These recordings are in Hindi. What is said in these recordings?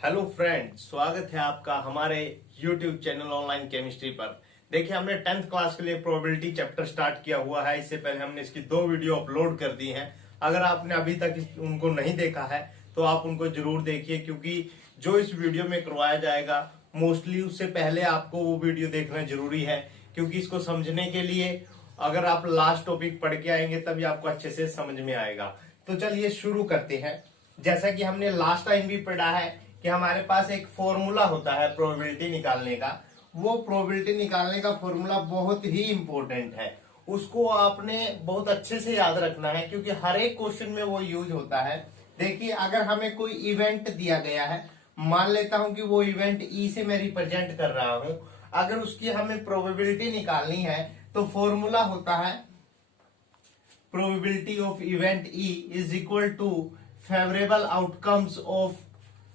हेलो फ्रेंड, स्वागत है आपका हमारे YouTube चैनल ऑनलाइन केमिस्ट्री पर। देखिए, हमने 10th क्लास के लिए प्रोबेबिलिटी चैप्टर स्टार्ट किया हुआ है। इससे पहले हमने इसकी 2 वीडियो अपलोड कर दी हैं। अगर आपने अभी तक उनको नहीं देखा है तो आप उनको जरूर देखिए, क्योंकि जो इस वीडियो में करवाया जाएगा मोस्टली उससे पहले आपको वो वीडियो देखना जरूरी है, क्योंकि इसको समझने के लिए अगर आप लास्ट टॉपिक पढ़ के आएंगे तभी आपको अच्छे से समझ में आएगा। तो चलिए शुरू करते हैं। जैसा कि हमने लास्ट टाइम भी पढ़ा है कि हमारे पास एक फॉर्मूला होता है प्रोबेबिलिटी निकालने का। वो प्रोबेबिलिटी निकालने का फॉर्मूला बहुत ही इंपॉर्टेंट है, उसको आपने बहुत अच्छे से याद रखना है, क्योंकि हर एक क्वेश्चन में वो यूज होता है। देखिए, अगर हमें कोई इवेंट दिया गया है, मान लेता हूं कि वो इवेंट ई से मैं रिप्रेजेंट कर रहा हूं, अगर उसकी हमें प्रोबेबिलिटी निकालनी है तो फॉर्मूला होता है probability of event E is equal to favourable outcomes of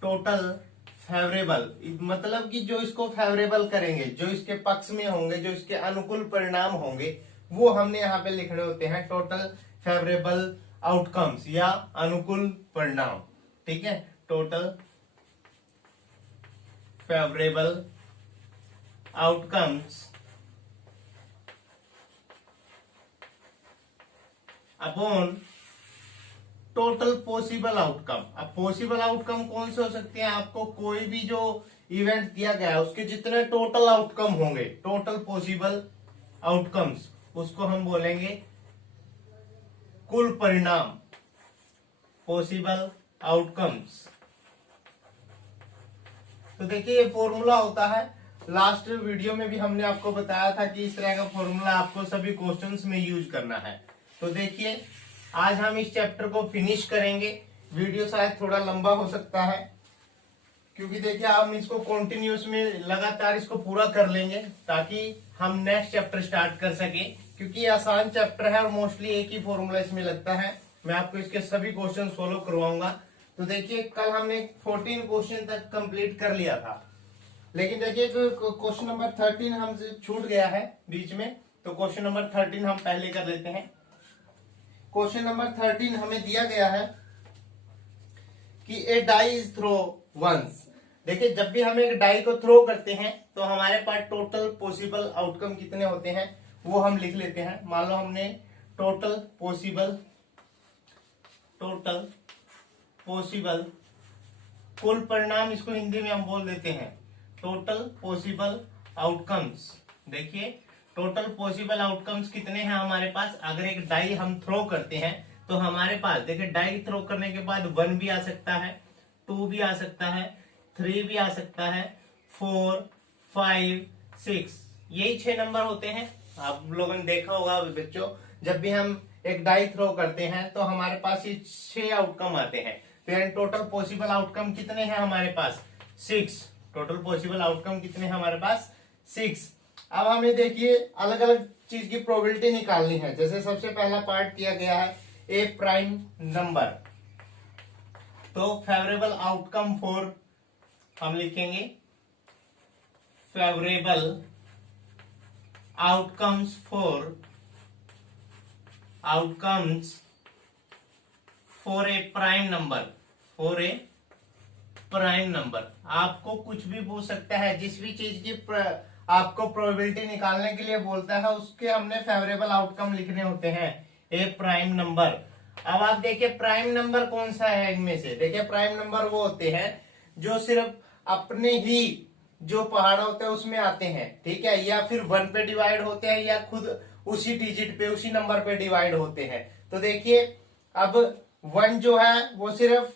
total favourable, मतलब कि जो इसको फेवरेबल करेंगे, जो इसके पक्ष में होंगे, जो इसके अनुकूल परिणाम होंगे, वो हमने यहाँ पे लिखने होते हैं टोटल फेवरेबल आउटकम्स या अनुकूल परिणाम। ठीक है, total favourable outcomes upon total possible outcome. अब पॉसिबल आउटकम कौन से हो सकते हैं? आपको कोई भी जो इवेंट दिया गया है उसके जितने टोटल आउटकम होंगे, टोटल पॉसिबल आउटकम्स, उसको हम बोलेंगे कुल परिणाम, पॉसिबल आउटकम्स। तो देखिए, ये फॉर्मूला होता है। लास्ट वीडियो में भी हमने आपको बताया था कि इस तरह का फॉर्मूला आपको सभी क्वेश्चंस में यूज करना है। तो देखिए, आज हम इस चैप्टर को फिनिश करेंगे। वीडियो शायद थोड़ा लंबा हो सकता है, क्योंकि देखिए हम इसको कंटिन्यूस में लगातार इसको पूरा कर लेंगे ताकि हम नेक्स्ट चैप्टर स्टार्ट कर सके, क्योंकि ये आसान चैप्टर है और मोस्टली एक ही फॉर्मूला इसमें लगता है। मैं आपको इसके सभी क्वेश्चन सोल्व करवाऊंगा। तो देखिए, कल हमने 14 क्वेश्चन तक कंप्लीट कर लिया था, लेकिन देखिए क्वेश्चन नंबर 13 हमसे छूट गया है बीच में। तो क्वेश्चन नंबर 13 हम पहले कर लेते हैं। क्वेश्चन नंबर 13 हमें दिया गया है कि ए डाई इज थ्रो वंस। देखिए, जब भी हम एक डाई को थ्रो करते हैं तो हमारे पास टोटल पॉसिबल आउटकम कितने होते हैं वो हम लिख लेते हैं। मान लो हमने टोटल पॉसिबल कुल परिणाम, इसको हिंदी में हम बोल देते हैं टोटल पॉसिबल आउटकम्स। देखिए, टोटल पॉसिबल आउटकम्स कितने हैं हमारे पास? अगर एक डाई हम थ्रो करते हैं तो हमारे पास देखिए, डाई थ्रो करने के बाद 1 भी आ सकता है, 2 भी आ सकता है, 3 भी आ सकता है, 4, 5, 6, यही 6 नंबर होते हैं। आप लोगों ने देखा होगा बच्चों, जब भी हम एक डाई थ्रो करते हैं तो हमारे पास ये 6 आउटकम आते हैं। तो यानी टोटल पॉसिबल आउटकम कितने हैं हमारे पास? 6। टोटल पॉसिबल आउटकम कितने हैं हमारे पास? 6। अब हमें देखिए अलग अलग चीज की प्रोबेबिलिटी निकालनी है। जैसे सबसे पहला पार्ट किया गया है ए प्राइम नंबर, तो फेवरेबल आउटकम फॉर हम लिखेंगे favourable outcomes for A prime number. आपको कुछ भी पूछ सकता है, जिस भी चीज की आपको प्रोबेबिलिटी निकालने के लिए बोलता है उसके हमने फेवरेबल आउटकम लिखने होते हैं ए प्राइम नंबर। अब आप देखिए, प्राइम नंबर कौन सा है इनमें से? देखिए, प्राइम नंबर वो होते हैं जो सिर्फ अपने ही जो पहाड़ होते हैं उसमें आते हैं, ठीक है, या फिर 1 पे डिवाइड होते हैं, या खुद उसी डिजिट पे, उसी नंबर पे डिवाइड होते हैं। तो देखिए, अब 1 जो है वो सिर्फ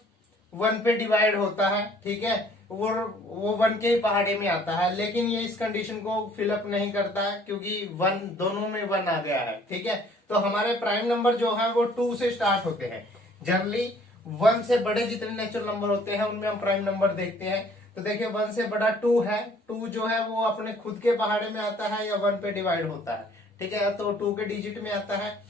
1 पे डिवाइड होता है, ठीक है, वो 1 के ही पहाड़े में आता है, लेकिन ये इस कंडीशन को फिलअप नहीं करता है क्योंकि 1 दोनों में 1 आ गया है, ठीक है। तो हमारे प्राइम नंबर जो है वो 2 से स्टार्ट होते हैं। जनरली 1 से बड़े जितने नेचुरल नंबर होते हैं उनमें हम प्राइम नंबर देखते हैं। तो देखिए, 1 से बड़ा 2 है। 2 जो है वो अपने खुद के पहाड़े में आता है या 1 पे डिवाइड होता है, ठीक है। तो 2 के डिजिट में आता है,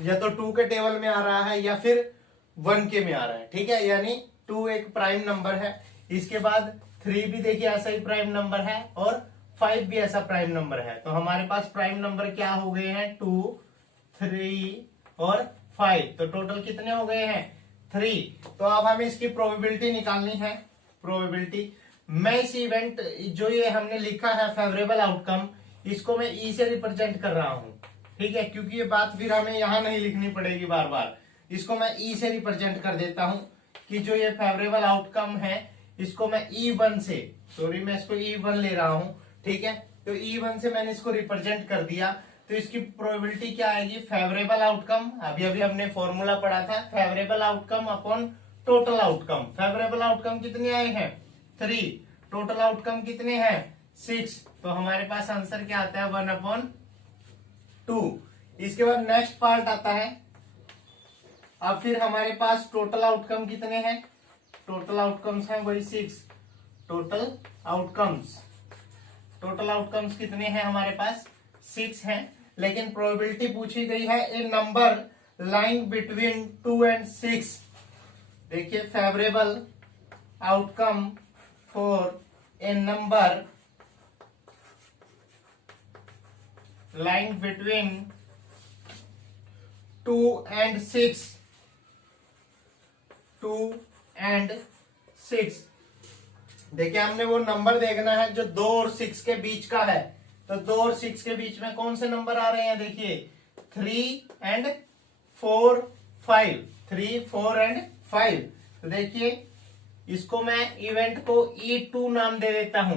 या तो 2 के टेबल में आ रहा है या फिर 1 के में आ रहा है, ठीक है। यानी 2 एक प्राइम नंबर है। इसके बाद 3 भी देखिए ऐसा ही प्राइम नंबर है, और 5 भी ऐसा प्राइम नंबर है। तो हमारे पास प्राइम नंबर क्या हो गए हैं? 2, 3 और 5। तो टोटल कितने हो गए हैं? 3। तो अब हमें इसकी प्रोबेबिलिटी निकालनी है। प्रोबेबिलिटी। मैं इस इवेंट जो ये हमने लिखा है फेवरेबल आउटकम, इसको मैं ई से रिप्रेजेंट कर रहा हूं, ठीक है, क्योंकि ये बात फिर हमें यहां नहीं लिखनी पड़ेगी बार बार। इसको मैं ई से रिप्रेजेंट कर देता हूं कि जो ये फेवरेबल आउटकम है इसको मैं E1 से, सॉरी मैं इसको E1 ले रहा हूं, ठीक है। तो E1 से मैंने इसको रिप्रेजेंट कर दिया, तो इसकी प्रोबेबिलिटी क्या आएगी, फेवरेबल आउटकम, अभी अभी हमने फॉर्मूला पढ़ा था, favourable outcome upon total outcome. Favourable outcome कितने आए हैं 3, टोटल आउटकम कितने हैं 6, तो हमारे पास आंसर क्या आता है 1/2। इसके बाद नेक्स्ट पार्ट आता है, अब फिर हमारे पास टोटल आउटकम कितने हैं, टोटल आउटकम्स हैं वही 6, टोटल आउटकम्स, टोटल आउटकम्स कितने हैं हमारे पास 6 हैं, लेकिन प्रोबेबिलिटी पूछी गई है a number lying between 2 and 6। देखिए favourable outcome for A number lying between 2 and 6, 2 and 6। देखिए हमने वो नंबर देखना है जो 2 और 6 के बीच का है, तो 2 और 6 के बीच में कौन से नंबर आ रहे हैं, देखिए 3 and 4, 5, 3, 4 and 5। तो देखिए इसको मैं इवेंट को E2 नाम दे देता हूं,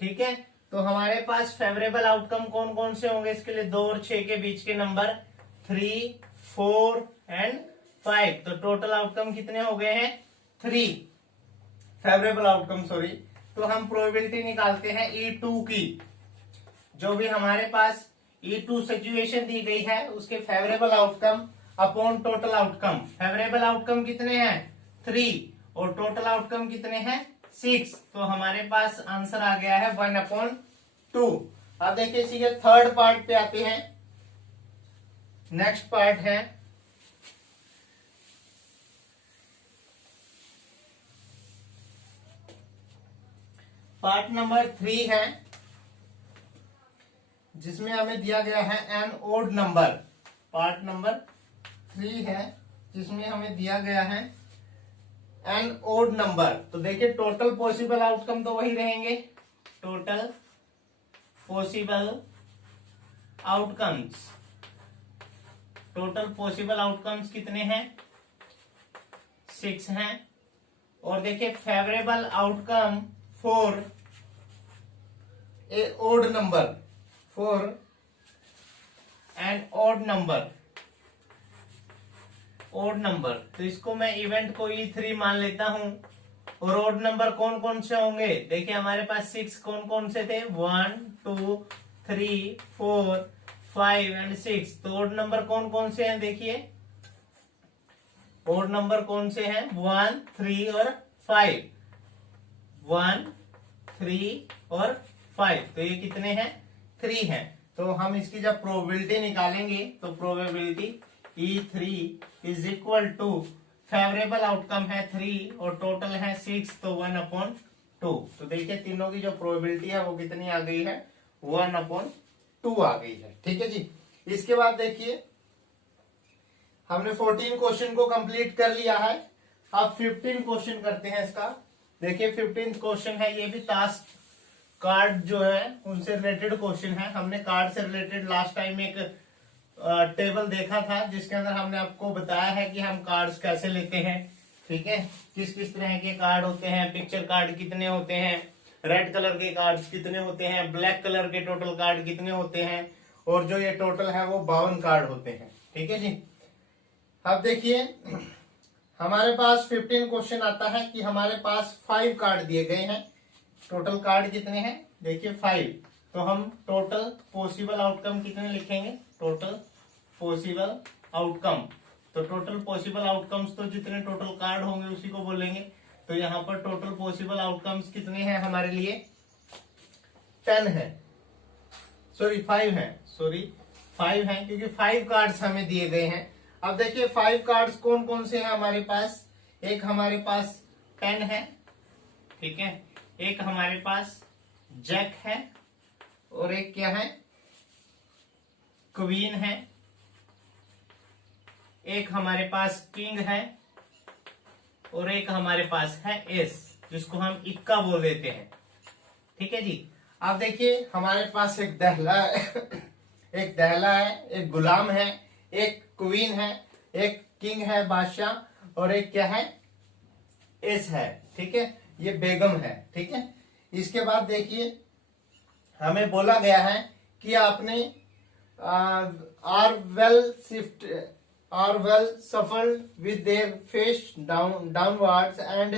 ठीक है। तो हमारे पास फेवरेबल आउटकम कौन कौन से होंगे इसके लिए, 2 और 6 के बीच के नंबर 3, 4 and 5। तो टोटल आउटकम कितने हो गए हैं 3, फेवरेबल आउटकम सॉरी। तो हम प्रोबेबिलिटी निकालते हैं E2 की, जो भी हमारे पास E2 सिचुएशन दी गई है उसके favourable outcome upon total outcome. Favourable outcome कितने हैं 3 और टोटल आउटकम कितने हैं 6, तो हमारे पास आंसर आ गया है 1/2। अब देखिए इसी के थर्ड पार्ट पे आते हैं, नेक्स्ट पार्ट है पार्ट नंबर 3 है, जिसमें हमें दिया गया है an odd number. Part number 3 है जिसमें हमें दिया गया है एन ओड नंबर। तो देखिए टोटल पॉसिबल आउटकम तो वही रहेंगे, total possible outcomes, total possible outcomes कितने हैं 6 हैं। और देखिए favourable outcome for a odd number, for an odd number, odd number, तो इसको मैं इवेंट को E3 मान लेता हूं। और ओड नंबर कौन कौन से होंगे, देखिए हमारे पास 6 कौन कौन से थे 1, 2, 3, 4, 5 एंड 6। तो ओड नंबर कौन कौन से हैं, देखिए ओड नंबर कौन से हैं 1, 3 और 5, 1, 3 और 5। तो ये कितने हैं 3 हैं। तो हम इसकी जब प्रोबेबिलिटी निकालेंगे तो probability E3 is equal to favourable outcome है 3 और टोटल है 6, तो 1/2। तो देखिए तीनों की जो प्रोबेबिलिटी है वो कितनी आ गई है 1/2 आ गई है, ठीक है जी। इसके बाद देखिए हमने 14 क्वेश्चन को कंप्लीट कर लिया है, अब 15 क्वेश्चन करते हैं इसका। देखिए 15 क्वेश्चन है, ये भी टास्क कार्ड जो है उनसे रिलेटेड क्वेश्चन है। हमने कार्ड से रिलेटेड लास्ट टाइम एक टेबल देखा था जिसके अंदर हमने आपको बताया है कि हम कार्ड्स कैसे लेते हैं, ठीक है, किस किस तरह के कार्ड होते हैं, पिक्चर कार्ड कितने होते हैं, रेड कलर के कार्ड्स कितने होते हैं, ब्लैक कलर के टोटल कार्ड कितने होते हैं, और जो ये टोटल है वो 52 कार्ड होते हैं, ठीक है जी। अब देखिए हमारे पास 15 क्वेश्चन आता है कि हमारे पास 5 कार्ड दिए गए हैं, टोटल कार्ड कितने हैं देखिए 5। तो हम टोटल पॉसिबल आउटकम कितने लिखेंगे, टोटल पॉसिबल आउटकम, तो टोटल पॉसिबल आउटकम्स तो जितने टोटल कार्ड होंगे उसी को बोलेंगे। तो यहाँ पर टोटल पॉसिबल आउटकम्स कितने हैं हमारे लिए 10 है, सॉरी 5 है, सॉरी 5 है, क्योंकि 5 कार्ड्स हमें दिए गए हैं। अब देखिए 5 कार्ड्स कौन कौन से हैं हमारे पास, एक हमारे पास 10 है, ठीक है, एक हमारे पास जैक है, और एक क्या है क्वीन है, एक हमारे पास किंग है, और एक हमारे पास है एस, जिसको हम इक्का बोल देते हैं। ठीक है जी। अब देखिए हमारे पास एक दहला है एक दहला है, एक गुलाम है, एक क्वीन है, एक किंग है बादशाह, और एक क्या है, एस है। ठीक है, ये बेगम है। ठीक है, इसके बाद देखिए हमें बोला गया है कि आपने are well shift are well shuffled with their face downwards and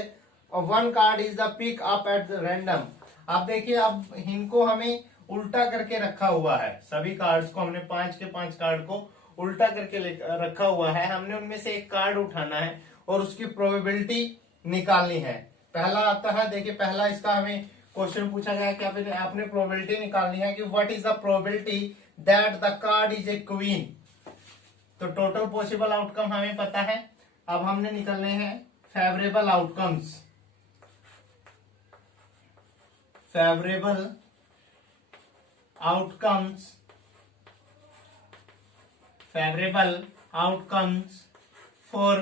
one card is the pick up at random. आप देखिए अब इनको हमें उल्टा करके रखा हुआ है, सभी कार्ड्स को हमने 5 के 5 कार्ड को उल्टा करके रखा हुआ है। हमने उनमें से एक कार्ड उठाना है और उसकी प्रोबेबिलिटी निकालनी है। पहला आता है, देखिए पहला इसका हमें क्वेश्चन पूछा गया कि आपने प्रोबेबिलिटी निकालनी है कि what is the probability that the card is a queen. तो टोटल पॉसिबल आउटकम हमें पता है। अब हमने निकलने हैं favourable outcomes. Favourable outcomes, favourable outcomes for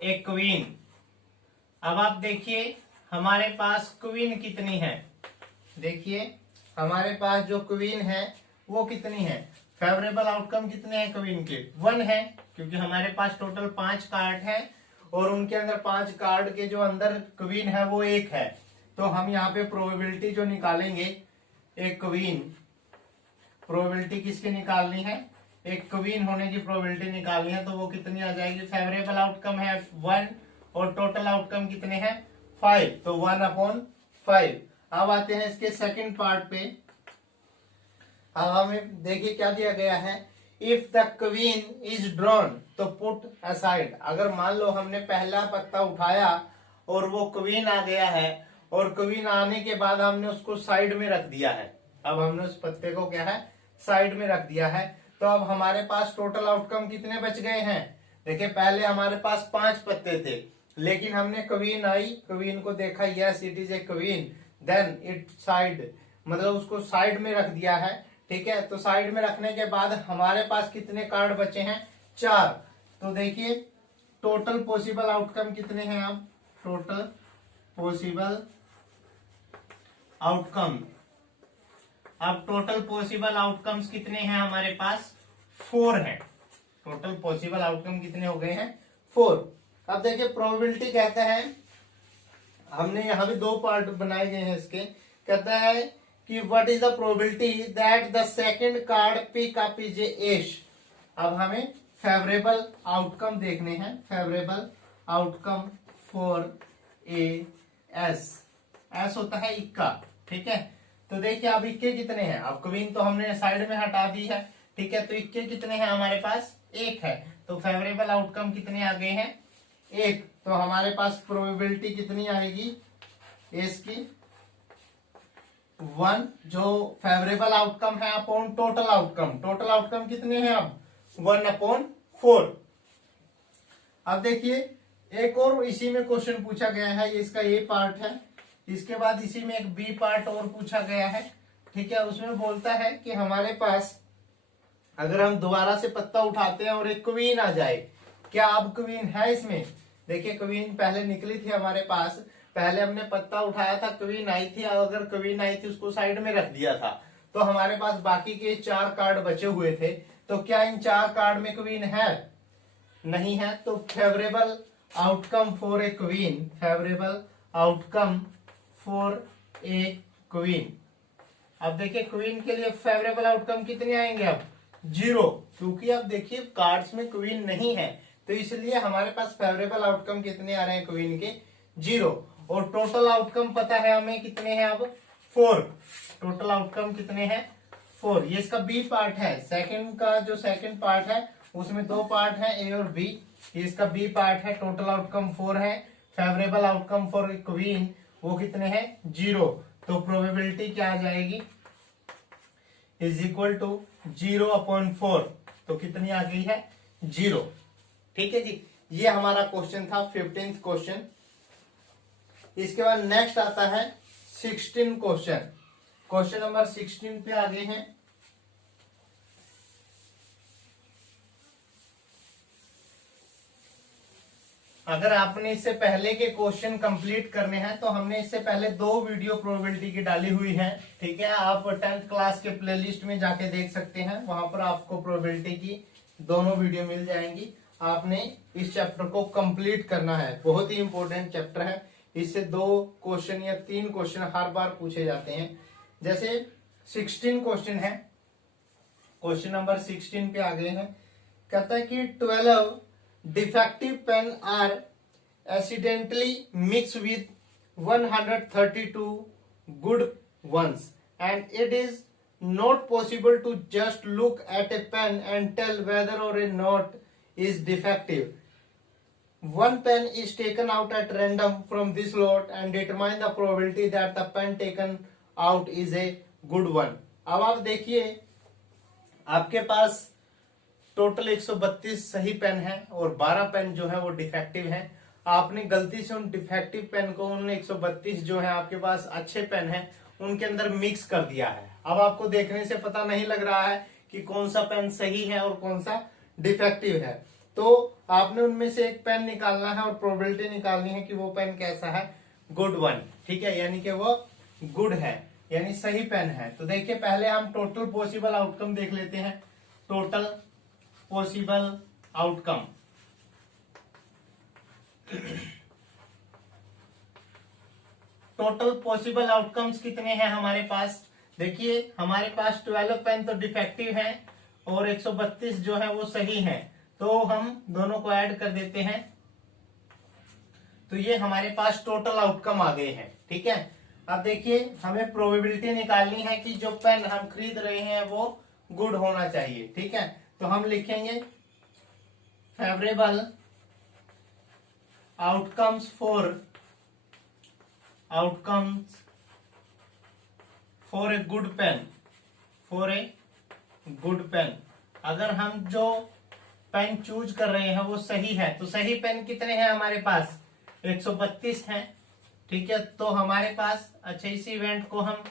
A queen. अब आप देखिए हमारे पास क्वीन कितनी है। देखिए हमारे पास जो क्वीन है वो कितनी है, फेवरेबल आउटकम कितने हैं क्वीन के, 1 है, क्योंकि हमारे पास टोटल 5 कार्ड है और उनके अंदर 5 कार्ड के जो अंदर क्वीन है वो 1 है। तो हम यहाँ पे प्रोबेबिलिटी जो निकालेंगे, एक क्वीन, प्रोबेबिलिटी किसकी निकालनी है, एक क्वीन होने की प्रोबेबिलिटी निकालनी है, तो वो कितनी आ जाएगी, फेवरेबल आउटकम है 1 और टोटल आउटकम कितने हैं 5, तो 1/5। अब आते हैं इसके सेकंड पार्ट पे। अब हमें देखिए क्या दिया गया है, if the queen is drawn तो पुट असाइड। अगर मान लो हमने पहला पत्ता उठाया और वो क्वीन आ गया है और क्वीन आने के बाद हमने उसको साइड में रख दिया है, अब हमने उस पत्ते को क्या है साइड में रख दिया है, तो अब हमारे पास टोटल आउटकम कितने बच गए हैं। देखिए पहले हमारे पास 5 पत्ते थे, लेकिन हमने क्वीन आई, क्वीन को देखा yes it is a queen, then it side, मतलब उसको साइड में रख दिया है। ठीक है, तो साइड में रखने के बाद हमारे पास कितने कार्ड बचे हैं, 4। तो देखिए टोटल पॉसिबल आउटकम कितने हैं, अब टोटल पॉसिबल आउटकम, अब टोटल पॉसिबल आउटकम्स कितने हैं हमारे पास, 4 हैं। टोटल पॉसिबल आउटकम कितने हो गए हैं, 4। अब देखिए प्रोबेबिलिटी कहता है, हमने यहाँ भी 2 पार्ट बनाए गए हैं इसके, कहता है कि what is the probability that the second card pick up is ace. अब हमें फेवरेबल आउटकम देखने हैं, favourable outcome for a ace, ace होता है इक्का। ठीक है, तो देखिए अब इक्के कितने हैं, अब क्वीन तो हमने साइड में हटा दी है। ठीक है, तो इक्के कितने हैं हमारे पास, 1 है, तो फेवरेबल आउटकम कितने आ गए हैं, 1। तो हमारे पास प्रोबेबिलिटी कितनी आएगी एस की, 1, जो फेवरेबल आउटकम है upon total outcome, total outcome कितने हैं अब 1/4। अब देखिए एक और इसी में क्वेश्चन पूछा गया है, ये इसका ए पार्ट है, इसके बाद इसी में एक बी पार्ट और पूछा गया है। ठीक है, उसमें बोलता है कि हमारे पास अगर हम दोबारा से पत्ता उठाते हैं और एक क्वीन आ जाए, क्या अब क्वीन है इसमें। देखिए क्वीन पहले निकली थी हमारे पास, पहले हमने पत्ता उठाया था, क्वीन आई थी, अगर क्वीन आई थी उसको साइड में रख दिया था, तो हमारे पास बाकी के 4 कार्ड बचे हुए थे, तो क्या इन 4 कार्ड में क्वीन है, नहीं है, तो favourable outcome for A queen, favourable outcome for A queen. अब देखिए क्वीन के लिए फेवरेबल आउटकम कितने आएंगे, अब 0, क्योंकि अब देखिए कार्ड्स में क्वीन नहीं है, तो इसलिए हमारे पास फेवरेबल आउटकम कितने आ रहे हैं क्वीन के, 0। और टोटल आउटकम पता है हमें कितने हैं अब, 4। टोटल आउटकम कितने हैं, 4। ये इसका बी पार्ट है, सेकंड का जो सेकंड पार्ट है उसमें 2 पार्ट है, ए और बी, ये इसका बी पार्ट है, टोटल आउटकम 4 है। फेवरेबल आउटकम फॉर क्वीन वो कितने हैं, 0। तो प्रोबेबिलिटी क्या आ जाएगी, इज इक्वल टू 0/4, तो कितनी आ गई है, 0। ठीक है जी, ये हमारा क्वेश्चन था 15th क्वेश्चन। इसके बाद नेक्स्ट आता है 16 क्वेश्चन, क्वेश्चन नंबर 16 पे आगे हैं। अगर आपने इससे पहले के क्वेश्चन कंप्लीट करने हैं तो हमने इससे पहले 2 वीडियो प्रोबेबिलिटी की डाली हुई है, ठीक है। आप 10th क्लास के प्लेलिस्ट में जाके देख सकते हैं, वहां पर आपको प्रोबेबिलिटी की दोनों वीडियो मिल जाएंगी। आपने इस चैप्टर को कंप्लीट करना है, बहुत ही इंपॉर्टेंट चैप्टर है। इससे 2 क्वेश्चन या 3 क्वेश्चन हर बार पूछे जाते हैं। जैसे 16 क्वेश्चन है, क्वेश्चन नंबर 16 पे आ गए हैं। कहता है कि 12 defective pen are accidentally mixed with 132 good ones, and it is not possible to just look at a pen and tell whether or not is defective. One pen is taken out at random from this lot and determine the probability that the pen taken out is a good one. अब आप देखिए, आपके पास टोटल 132 सही पेन है और 12 पेन जो है वो डिफेक्टिव है। आपने गलती से उन डिफेक्टिव पेन को उन 132 जो है आपके पास अच्छे पेन है उनके अंदर मिक्स कर दिया है। अब आपको देखने से पता नहीं लग रहा है कि कौन सा पेन सही है और कौन सा डिफेक्टिव है, तो आपने उनमें से एक पेन निकालना है और प्रोबेबिलिटी निकालनी है कि वो पेन कैसा है, गुड वन, ठीक है, यानी कि वो गुड है, यानी सही पेन है। तो देखिए, पहले हम टोटल पॉसिबल आउटकम देख लेते हैं। Total possible outcome, total possible outcomes कितने हैं हमारे पास? देखिए, हमारे पास 12 पेन तो डिफेक्टिव हैं और 132 जो है वो सही हैं, तो हम दोनों को ऐड कर देते हैं, तो ये हमारे पास टोटल आउटकम आ गए हैं, ठीक है। अब देखिए, हमें प्रोबेबिलिटी निकालनी है कि जो पेन हम खरीद रहे हैं वो गुड होना चाहिए, ठीक है। तो हम लिखेंगे favourable outcomes for a good pen, for a good pen. अगर हम जो पेन चूज कर रहे हैं वो सही है, तो सही पेन कितने हैं हमारे पास? 132 हैं, ठीक है। तो हमारे पास, अच्छा, इस इवेंट को हम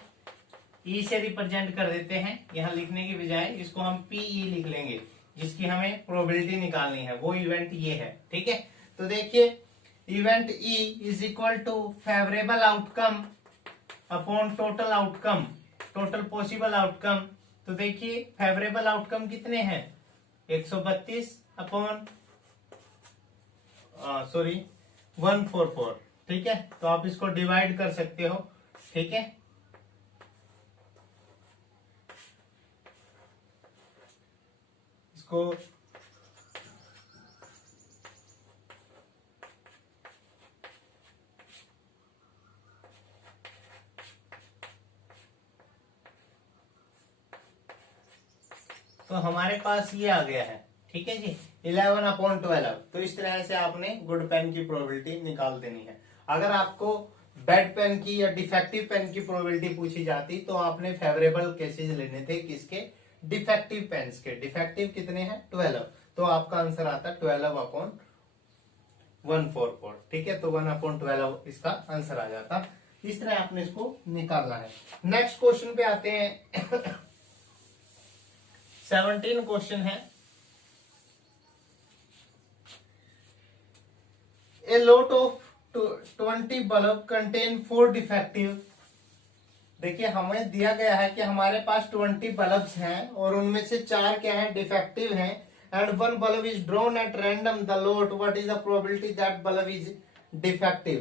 ई से रिप्रेजेंट कर देते हैं, यहां लिखने की बजाय इसको हम पीई लिख लेंगे, जिसकी हमें प्रोबेबिलिटी निकालनी है, वो इवेंट ये है, ठीक है। तो देखिए, event E is equal to favourable outcome upon total outcome, total possible outcome. तो देखिए, फेवरेबल आउटकम कितने हैं? 132 अपॉन 144, ठीक है। तो आप इसको डिवाइड कर सकते हो, ठीक है। इसको तो हमारे पास ये आ गया है, ठीक है जी, 11/12। तो इस तरह से आपने गुड पेन की प्रोबेबिलिटी निकाल देनी है। अगर आपको बैड पेन की या डिफेक्टिव पेन की प्रोबेबिलिटी पूछी जाती तो आपने फेवरेबल केसेस लेने थे, किसके? डिफेक्टिव पेन्स के। डिफेक्टिव कितने हैं? 12, तो आपका आंसर आता है 12/144, ठीक है। तो 1/12 इसका आंसर आ जाता। इस तरह आपने इसको निकालना है। नेक्स्ट क्वेश्चन पे आते हैं। 17 क्वेश्चन है। A lot of 20 bulb contain 4 defective। देखिए, हमें दिया गया है कि हमारे पास 20 बल्ब्स हैं और उनमें से 4 क्या है? डिफेक्टिव हैं। And 1 bulb is drawn at random the lot, what is the probability that bulb is defective.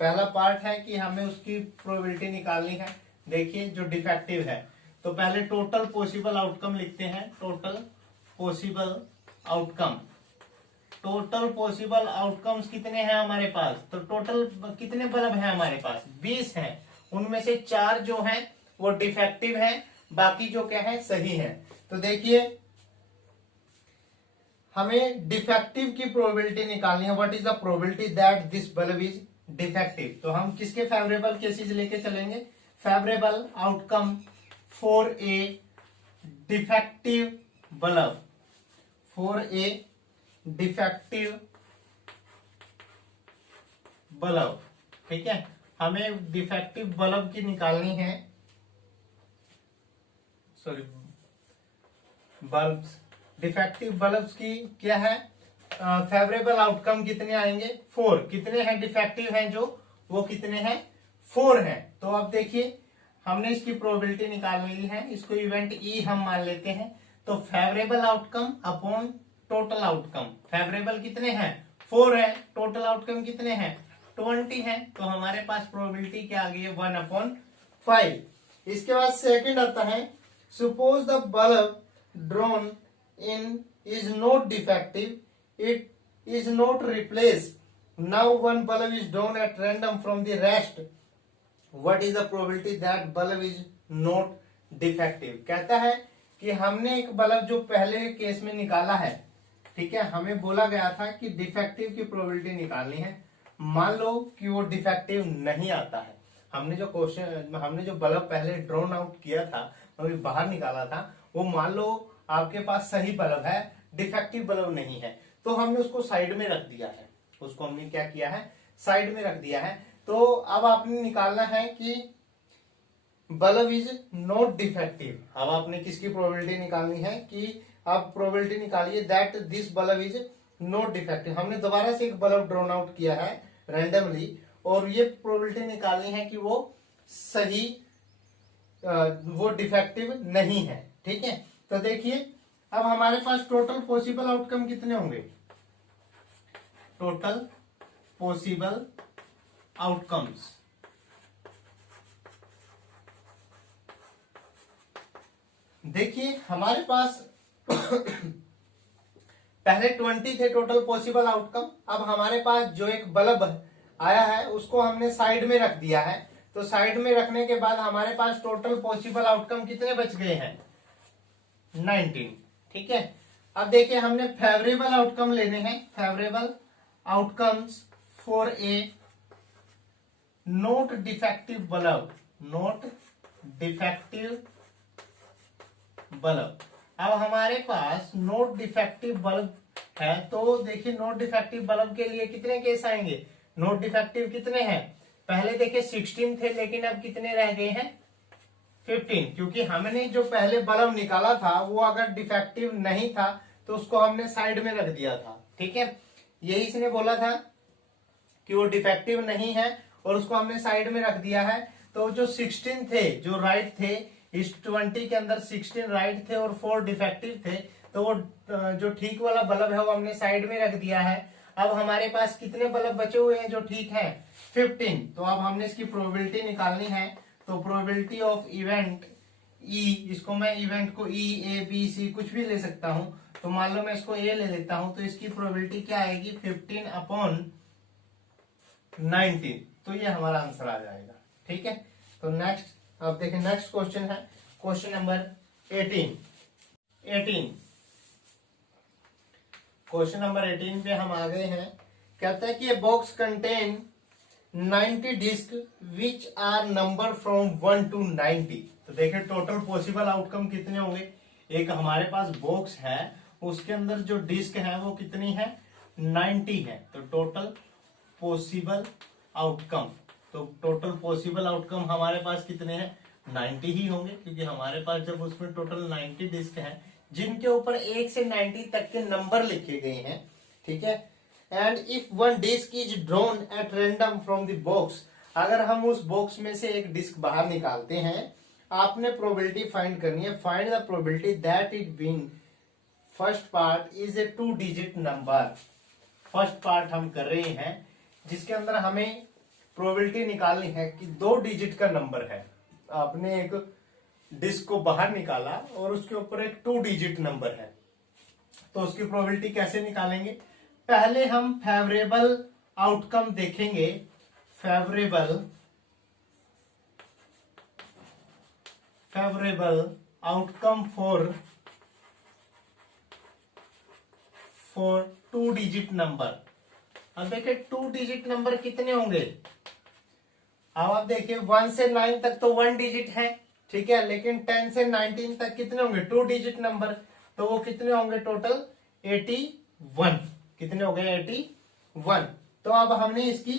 पहला पार्ट है कि हमें उसकी प्रोबेबिलिटी निकालनी है। देखिए, जो डिफेक्टिव है, तो पहले टोटल पॉसिबल आउटकम लिखते हैं। Total possible outcome, total possible outcomes कितने हैं हमारे पास? तो टोटल कितने बल्ब हैं हमारे पास? 20 हैं। उनमें से 4 जो हैं वो डिफेक्टिव हैं, बाकी जो क्या है? सही है। तो देखिए, हमें डिफेक्टिव की प्रोबेबिलिटी निकालनी है। What is the probability that this bulb is defective. तो हम किसके फेवरेबल केसेस लेके चलेंगे? Favourable outcome for A defective bulb, for a defective bulb, ठीक है। हमें डिफेक्टिव बल्ब की निकालनी है, सॉरी, बल्ब्स, डिफेक्टिव बल्ब्स की क्या है? फेवरेबल आउटकम कितने आएंगे 4। कितने हैं डिफेक्टिव हैं जो, वो कितने हैं 4 हैं। तो अब देखिए हमने इसकी प्रोबेबिलिटी निकाल ली है, इसको इवेंट ई हम मान लेते हैं। तो favourable outcome upon total outcome, favourable कितने हैं 4 है, टोटल आउटकम कितने हैं 20 है। तो हमारे पास प्रोबेबिलिटी क्या आ गई है 1/5। इसके बाद सेकंड आता है suppose the bulb drawn in is not defective, it is not replaced. Now one bulb is drawn at random from the rest. What is the probability that bulb is not defective? कहता है कि हमने एक बल्ब जो पहले केस में निकाला है, ठीक है, हमें बोला गया था कि डिफेक्टिव की प्रोबेबिलिटी निकालनी है। मान लो कि वो डिफेक्टिव नहीं आता है, हमने जो बल्ब पहले ड्रॉन आउट किया था, अभी बाहर निकाला था, वो मान लो आपके पास सही बल्ब है, डिफेक्टिव बल्ब नहीं है, तो हमने उसको साइड में रख दिया है। उसको हमने क्या किया है साइड में रख दिया है। तो अब आपने निकालना है कि बल्ब इज नॉट डिफेक्टिव। अब आपने किसकी प्रोबेबिलिटी निकालनी है कि आप प्रोबेबिलिटी निकालिए that this bulb is not defective. हमने दोबारा से एक बल्ब ड्रॉन आउट किया है रैंडमली, और ये प्रोबेबिलिटी निकालनी है कि वो सही वो डिफेक्टिव नहीं है, ठीक है। तो देखिए अब हमारे पास टोटल पॉसिबल आउटकम कितने होंगे, टोटल पॉसिबल आउटकम्स, देखिए हमारे पास पहले 20 थे टोटल पॉसिबल आउटकम। अब हमारे पास जो एक बल्ब आया है उसको हमने साइड में रख दिया है। तो साइड में रखने के बाद हमारे पास टोटल पॉसिबल आउटकम कितने बच गए हैं 19, ठीक है। अब देखिए हमने फेवरेबल आउटकम लेने हैं, favourable outcomes for A not defective bulb, not defective bulb. अब हमारे पास नॉट डिफेक्टिव बल्ब है, तो देखिए नॉट डिफेक्टिव बल्ब के लिए कितने केस आएंगे, नॉट डिफेक्टिव कितने हैं, पहले देखिए 16 थे, लेकिन अब कितने रह गए हैं 15, क्योंकि हमने जो पहले बल्ब निकाला था वो अगर डिफेक्टिव नहीं था तो उसको हमने साइड में रख दिया था, ठीक है। यही इसने बोला था कि वो डिफेक्टिव नहीं है और उसको हमने साइड में रख दिया है। तो जो 16 थे जो राइट थे, इस 20 के अंदर 16 राइट थे और 4 डिफेक्टिव थे, तो वो जो ठीक वाला बल्ब है वो हमने साइड में रख दिया है। अब हमारे पास कितने बल्ब बचे हुए हैं जो ठीक है 15। तो अब हमने इसकी प्रोबेबिलिटी निकालनी है। तो प्रोबेबिलिटी ऑफ इवेंट ई, इसको मैं इवेंट को ई ए बी सी कुछ भी ले सकता हूं, तो मान लो मैं इसको ए ले लेता हूं, तो इसकी प्रोबेबिलिटी क्या आएगी 15/19। तो ये हमारा आंसर आ जाएगा, ठीक है। तो नेक्स्ट अब देखें, नेक्स्ट क्वेश्चन है क्वेश्चन नंबर 18। क्वेश्चन नंबर 18 पे हम आ गए हैं। कहता है कि a box contain 90 disc which are number from 1 to 90। तो देखिए टोटल पॉसिबल आउटकम कितने होंगे, एक हमारे पास बॉक्स है उसके अंदर जो डिस्क है वो कितनी है 90 है। तो टोटल पॉसिबल आउटकम, तो टोटल पॉसिबल आउटकम हमारे पास कितने हैं 90 ही होंगे, क्योंकि हमारे पास जब उसमें टोटल 90 डिस्क हैं जिनके ऊपर 1 से 90 तक के नंबर लिखे गए हैं, ठीक है। And if one disc is drawn at random from the box, अगर हम उस बॉक्स में से एक डिस्क बाहर निकालते हैं, आपने प्रोबेबिलिटी फाइंड करनी है। Find the probability that it been first part is a 2 digit number. First part हम कर रहे हैं जिसके अंदर हमें प्रोबेबिलिटी निकालनी है कि 2 डिजिट का नंबर है। आपने एक डिस्क को बाहर निकाला और उसके ऊपर एक 2 डिजिट नंबर है, तो उसकी प्रोबेबिलिटी कैसे निकालेंगे, पहले हम फेवरेबल आउटकम देखेंगे। Favourable outcome for 2 digit number. अब देखिए 2 डिजिट नंबर कितने होंगे, अब आप देखिए 1 से 9 तक तो 1 डिजिट है, ठीक है, लेकिन 10 से 19 तक कितने होंगे 2 डिजिट नंबर, तो वो कितने होंगे टोटल 81। कितने हो गए 81। तो अब हमने इसकी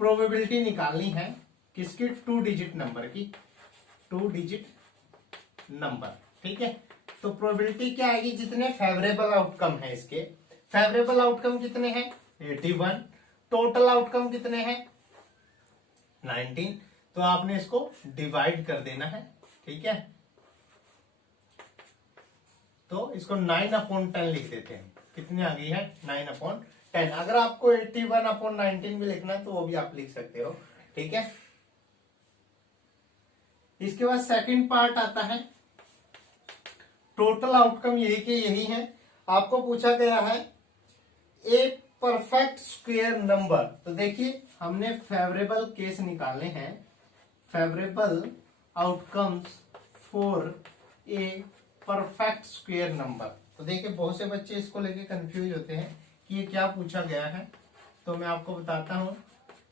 प्रोबेबिलिटी निकालनी है किसकी 2 डिजिट नंबर की, 2 डिजिट नंबर, ठीक है। तो प्रोबेबिलिटी क्या आएगी, जितने फेवरेबल आउटकम है इसके फेवरेबल आउटकम कितने हैं 81, टोटल आउटकम कितने हैं 19। तो आपने इसको डिवाइड कर देना है, ठीक है। तो इसको 9/10 लिख देते हैं, कितनी आ गई है 9/10। अगर आपको 81/19 भी लिखना है तो वो भी आप लिख सकते हो, ठीक है। इसके बाद सेकंड पार्ट आता है टोटल आउटकम, यही के यही है। आपको पूछा गया है ए परफेक्ट स्क्वायर नंबर। तो देखिए हमने फेवरेबल केस निकाले हैं, favourable outcomes for a perfect square number. तो देखिए बहुत से बच्चे इसको लेके कंफ्यूज होते हैं कि ये क्या पूछा गया है। तो मैं आपको बताता हूं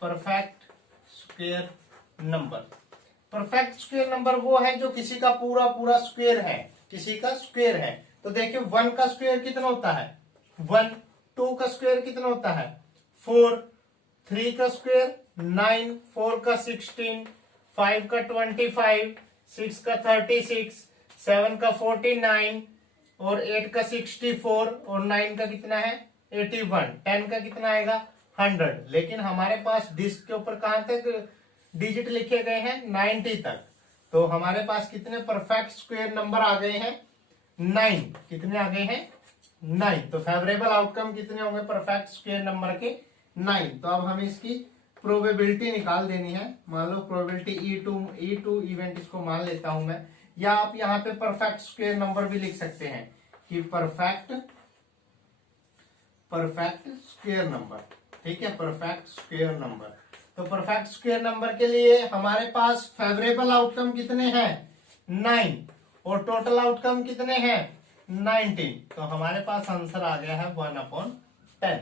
perfect square number. Perfect square number वो है जो किसी का पूरा पूरा स्क्वायर है, किसी का स्क्वायर है। तो देखिए 1 का स्क्वायर कितना होता है 1, 2 का स्क्वायर कितना होता है 4, 3 का स्क्वायर 9, 4 का 16, 5 का 25, 6 का 36, 7 का 49 और 8 का 64 और 9 का कितना है 81, 10 का कितना आएगा 100। लेकिन हमारे पास डिस्क के ऊपर कहां तक डिजिट लिखे गए हैं 90 तक। तो हमारे पास कितने परफेक्ट स्क्वायर नंबर आ गए हैं 9। कितने आ गए हैं 9। तो फेवरेबल आउटकम कितने होंगे परफेक्ट स्क्वायर नंबर के 9। तो अब हमें इसकी प्रोबेबिलिटी निकाल देनी है। मान लो प्रोबेबिलिटी E2 इवेंट इसको मान लेता हूं मैं, या आप यहाँ पे परफेक्ट स्क्वायर नंबर भी लिख सकते हैं कि परफेक्ट स्क्वायर नंबर, ठीक है, परफेक्ट स्क्वायर नंबर। तो परफेक्ट स्क्वायर नंबर के लिए हमारे पास फेवरेबल आउटकम कितने हैं 9 और टोटल आउटकम कितने हैं 19। तो हमारे पास आंसर आ गया है 1/10,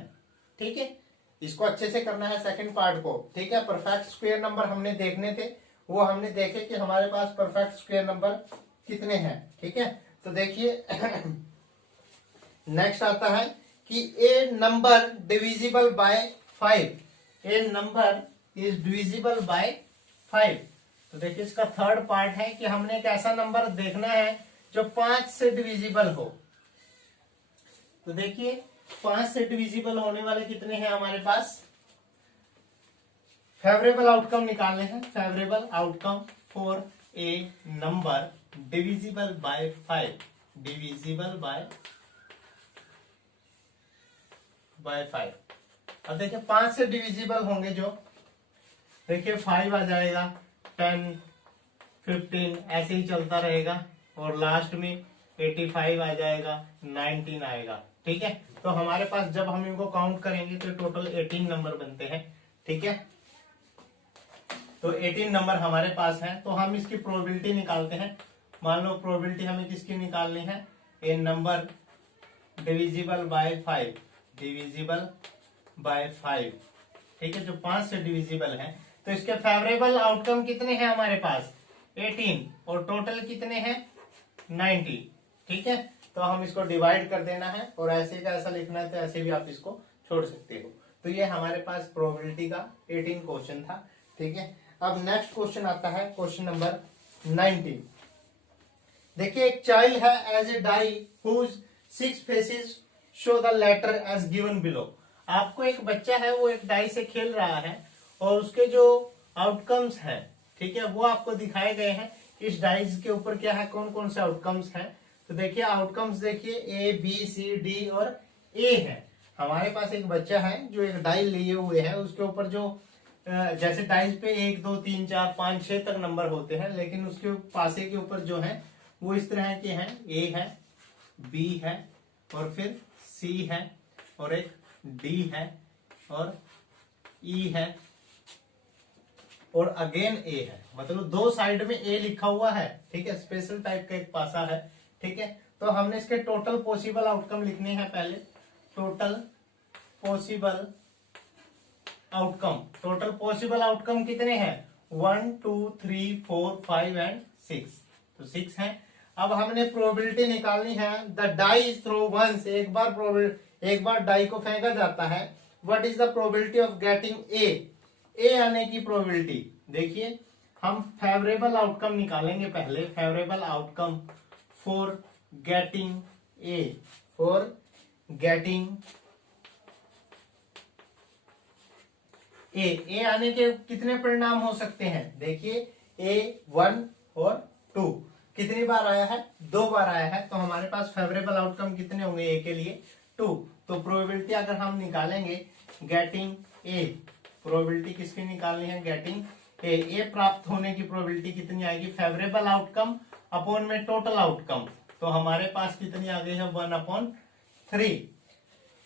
ठीक है। इसको अच्छे से करना है सेकंड पार्ट को, ठीक है। परफेक्ट स्क्वायर नंबर हमने देखने थे, वो हमने देखे कि हमारे पास परफेक्ट स्क्वायर नंबर कितने हैं, ठीक है। तो देखिए नेक्स्ट आता है कि a number divisible by 5, a number is divisible by 5। तो देखिए इसका थर्ड पार्ट है कि हमने एक ऐसा नंबर देखना है जो 5 से डिविजिबल हो। तो देखिए 5 से डिविजिबल होने वाले कितने हैं हमारे पास, फेवरेबल आउटकम निकालने हैं। Favourable outcome for A number divisible by 5, divisible by 5। अब देखिए 5 से डिविजिबल होंगे जो, देखिए 5 आ जाएगा, 10, 15 ऐसे ही चलता रहेगा और लास्ट में 85 आ जाएगा, 19 आएगा, ठीक है। तो हमारे पास जब हम इनको काउंट करेंगे तो टोटल 18 नंबर बनते हैं, ठीक है। तो 18 नंबर हमारे पास है। तो हम इसकी प्रोबेबिलिटी निकालते हैं। मान लो प्रोबेबिलिटी हमें किसकी निकालनी है, a number divisible by 5, divisible by 5, ठीक है, जो 5 से डिविजिबल है। तो इसके फेवरेबल आउटकम कितने हैं हमारे पास 18 और टोटल कितने हैं 90, ठीक है। तो हम इसको डिवाइड कर देना है और ऐसे का ऐसा लिखना है, तो ऐसे भी आप इसको छोड़ सकते हो। तो ये हमारे पास प्रोबेबिलिटी का 18 क्वेश्चन था, ठीक है। अब नेक्स्ट क्वेश्चन आता है क्वेश्चन नंबर 19। देखिए एक चाइल्ड है as a die whose 6 faces show the letter as given below. आपको एक बच्चा है वो एक डाई से खेल रहा है और उसके जो आउटकम्स हैं, ठीक है, वो आपको दिखाए गए हैं। इस डाइस के ऊपर क्या है, कौन कौन से आउटकम्स हैं। तो देखिए आउटकम्स देखिए A B C D और A है। हमारे पास एक बच्चा है जो एक डाई लिए हुए है, उसके ऊपर जो जैसे डाइस पे 1 2 3 4 5 6 तक नंबर होते हैं, लेकिन उसके पासे के ऊपर जो है वो इस तरह के हैं, A है, B है और फिर C है और एक D है और E है और अगेन A है। मतलब 2 साइड में A लिखा हुआ है, ठीक है, स्पेशल टाइप का एक पासा है, ठीक है। तो हमने इसके टोटल पॉसिबल आउटकम लिखने हैं पहले। Total possible outcome, total possible outcome कितने हैं 1 2 3 4 5 एंड 6। तो 6 हैं। अब हमने प्रोबेबिलिटी निकालनी है। The die is throw once, एक बार डाई को फेंका जाता है। What is the probability of getting a आने की प्रोबेबिलिटी। देखिए हम फेवरेबल आउटकम निकालेंगे पहले। Favourable outcome for getting a, for getting a आने के कितने परिणाम हो सकते हैं? देखिए ए 1 और 2 कितनी बार आया है? 2 बार आया है। तो हमारे पास फेवरेबल आउटकम कितने होंगे ए के लिए? 2। तो प्रोबेबिलिटी अगर हम निकालेंगे गेटिंग ए, प्रोबेबिलिटी किसकी निकालनी है? गेटिंग ए प्राप्त होने की प्रोबेबिलिटी कितनी आएगी? फेवरेबल आउटकम अपॉन में टोटल आउटकम। तो हमारे पास कितनी आ गई है? 1/3।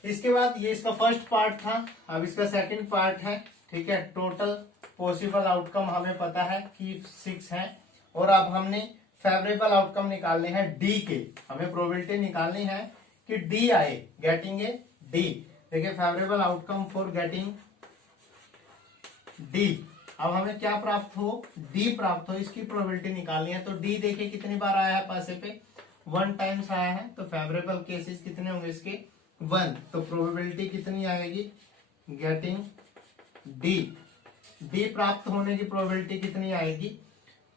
इसके बाद ये इसका फर्स्ट पार्ट था, अब इसका सेकंड पार्ट है। ठीक है, टोटल पॉसिबल आउटकम हमें पता है कि 6 है, और अब हमने फेवरेबल आउटकम निकालने हैं डी के। हमें प्रोबेबिलिटी निकालनी है कि डी आए, गेटिंग ए डी। देखिए favourable outcome for getting D. अब हमें क्या प्राप्त हो? डी प्राप्त हो, इसकी प्रोबेबिलिटी निकालनी है। तो डी देखिए कितनी बार आया है पासे पे? 1 टाइम्स आया है। तो फेवरेबल केसेस कितने होंगे इसके? 1। तो प्रोबेबिलिटी कितनी आएगी? गेटिंग डी, डी प्राप्त होने की प्रोबेबिलिटी कितनी आएगी?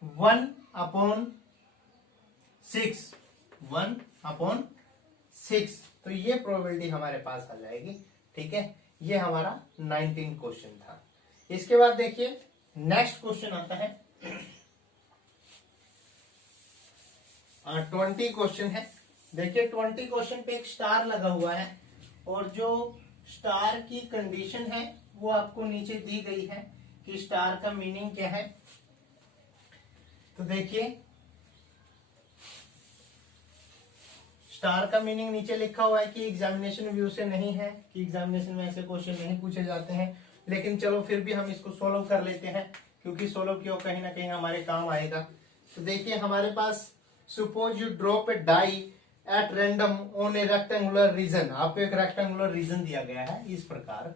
1/6, 1/6। तो ये प्रोबेबिलिटी हमारे पास आ जाएगी। ठीक है, ये हमारा 19 क्वेश्चन था। इसके बाद देखिए नेक्स्ट क्वेश्चन आता है 20 क्वेश्चन है। देखिए 20 क्वेश्चन पे एक स्टार लगा हुआ है, और जो स्टार की कंडीशन है वो आपको नीचे दी गई है कि स्टार का मीनिंग क्या है। तो देखिए स्टार का मीनिंग नीचे लिखा हुआ है कि एग्जामिनेशन व्यू से नहीं है, कि एग्जामिनेशन में ऐसे क्वेश्चन नहीं पूछे जाते हैं, लेकिन चलो फिर भी हम इसको सोल्व कर लेते हैं, क्योंकि सोल्व किया कहीं ना कहीं हमारे काम आएगा। तो देखिए हमारे पास suppose you drop a die at random on a rectangular region. आपको एक रेक्टेंगुलर रीजन दिया गया है इस प्रकार।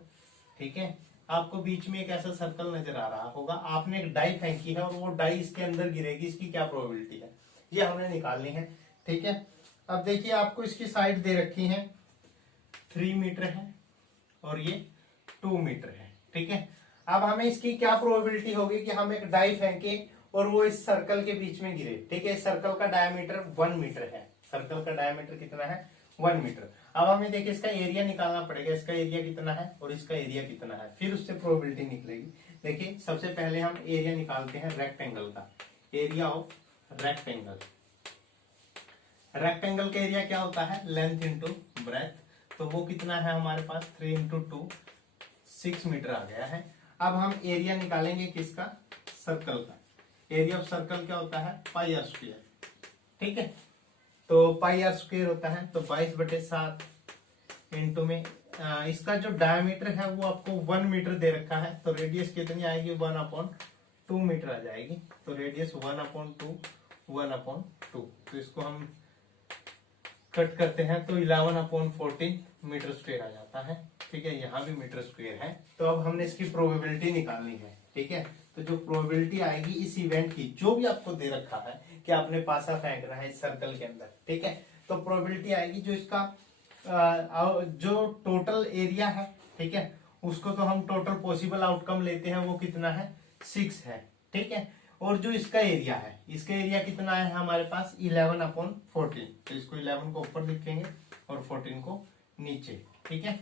ठीक है, आपको बीच में एक ऐसा सर्कल नजर आ रहा होगा, आपने एक डाई फेंकी है और वो डाई इसके अंदर गिरेगी, इसकी क्या प्रोबेबिलिटी है, ये हमने निकालनी है। ठीक है, अब देखिए आपको इसकी साइड दे रखी है, 3 मीटर है और ये 2 मीटर है। ठीक है, अब हमें इसकी क्या प्रोबेबिलिटी होगी कि हम एक डाई फेंके और वो इस सर्कल के बीच में गिरे। ठीक है, सर्कल का डायमीटर 1 मीटर है। सर्कल का डायमीटर कितना है? 1 मीटर। अब हमें देखिए इसका एरिया निकालना पड़ेगा, इसका एरिया कितना है और इसका एरिया कितना है, फिर उससे प्रोबेबिलिटी निकलेगी। देखिए सबसे पहले हम एरिया निकालते हैं रेक्टेंगल का, एरिया ऑफ रेक्टेंगल। रेक्टेंगल का एरिया क्या होता है? Length into breadth. तो वो कितना है हमारे पास? 3 इंटू 2, 6 मीटर आ गया है। अब हम एरिया निकालेंगे किसका? सर्कल का। एरिया ऑफ सर्कल क्या होता है? पाई आर स्क्वायर। ठीक है, तो पाई आर स्क्वायर होता है तो 22/7 इंटू में इसका जो डायमीटर है वो आपको 1 मीटर दे रखा है, तो रेडियस कितनी आएगी? 1/2 मीटर आ जाएगी। तो रेडियस 1/2, 1/2। तो इसको हम कट करते हैं तो 11/14 मीटर स्क्वायर आ जाता है। ठीक है, यहाँ भी मीटर स्क्वायर है। तो अब हमने इसकी प्रोबेबिलिटी निकालनी है। ठीक है, तो जो प्रोबेबिलिटी आएगी इस इवेंट की, जो भी आपको दे रखा है कि आपने पासा फेंकना है इस सर्कल के अंदर, ठीक है, तो प्रोबेबिलिटी आएगी जो इसका जो टोटल एरिया है, ठीक है, उसको तो हम टोटल पॉसिबल आउटकम लेते हैं, वो कितना है? 6 है। ठीक है, और जो इसका एरिया है, इसका एरिया कितना है हमारे पास? 11/14। तो इसको 11 को ऊपर लिखेंगे और 14 को नीचे। ठीक है,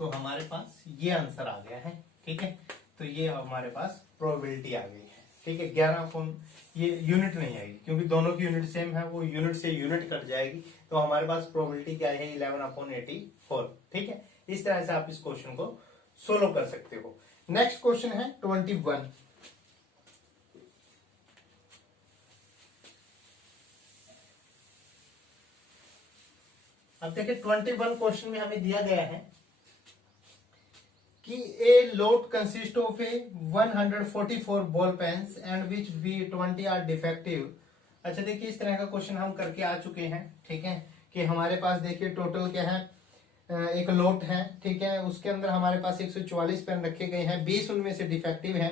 तो हमारे पास ये आंसर आ गया है। ठीक है, तो ये हमारे पास प्रोबेबिलिटी आ गई है। ठीक है, 11 ये यूनिट नहीं आएगी क्योंकि दोनों की यूनिट सेम है, वो यूनिट से यूनिट कट जाएगी। तो हमारे पास प्रोबेबिलिटी क्या है? 11/84। ठीक है, इस तरह से आप इस क्वेश्चन को सोल्व कर सकते हो। नेक्स्ट क्वेश्चन है 21। अब देखिए 21 क्वेश्चन में हमें दिया गया है कि a lot consist of a 144 ball pens and which be 20 are defective. अच्छा देखिए इस तरह का क्वेश्चन हम करके आ चुके हैं। ठीक है, कि हमारे पास देखिए टोटल क्या है? एक लोट है। ठीक है, उसके अंदर हमारे पास 144 पेन रखे गए हैं, 20 उनमें से डिफेक्टिव है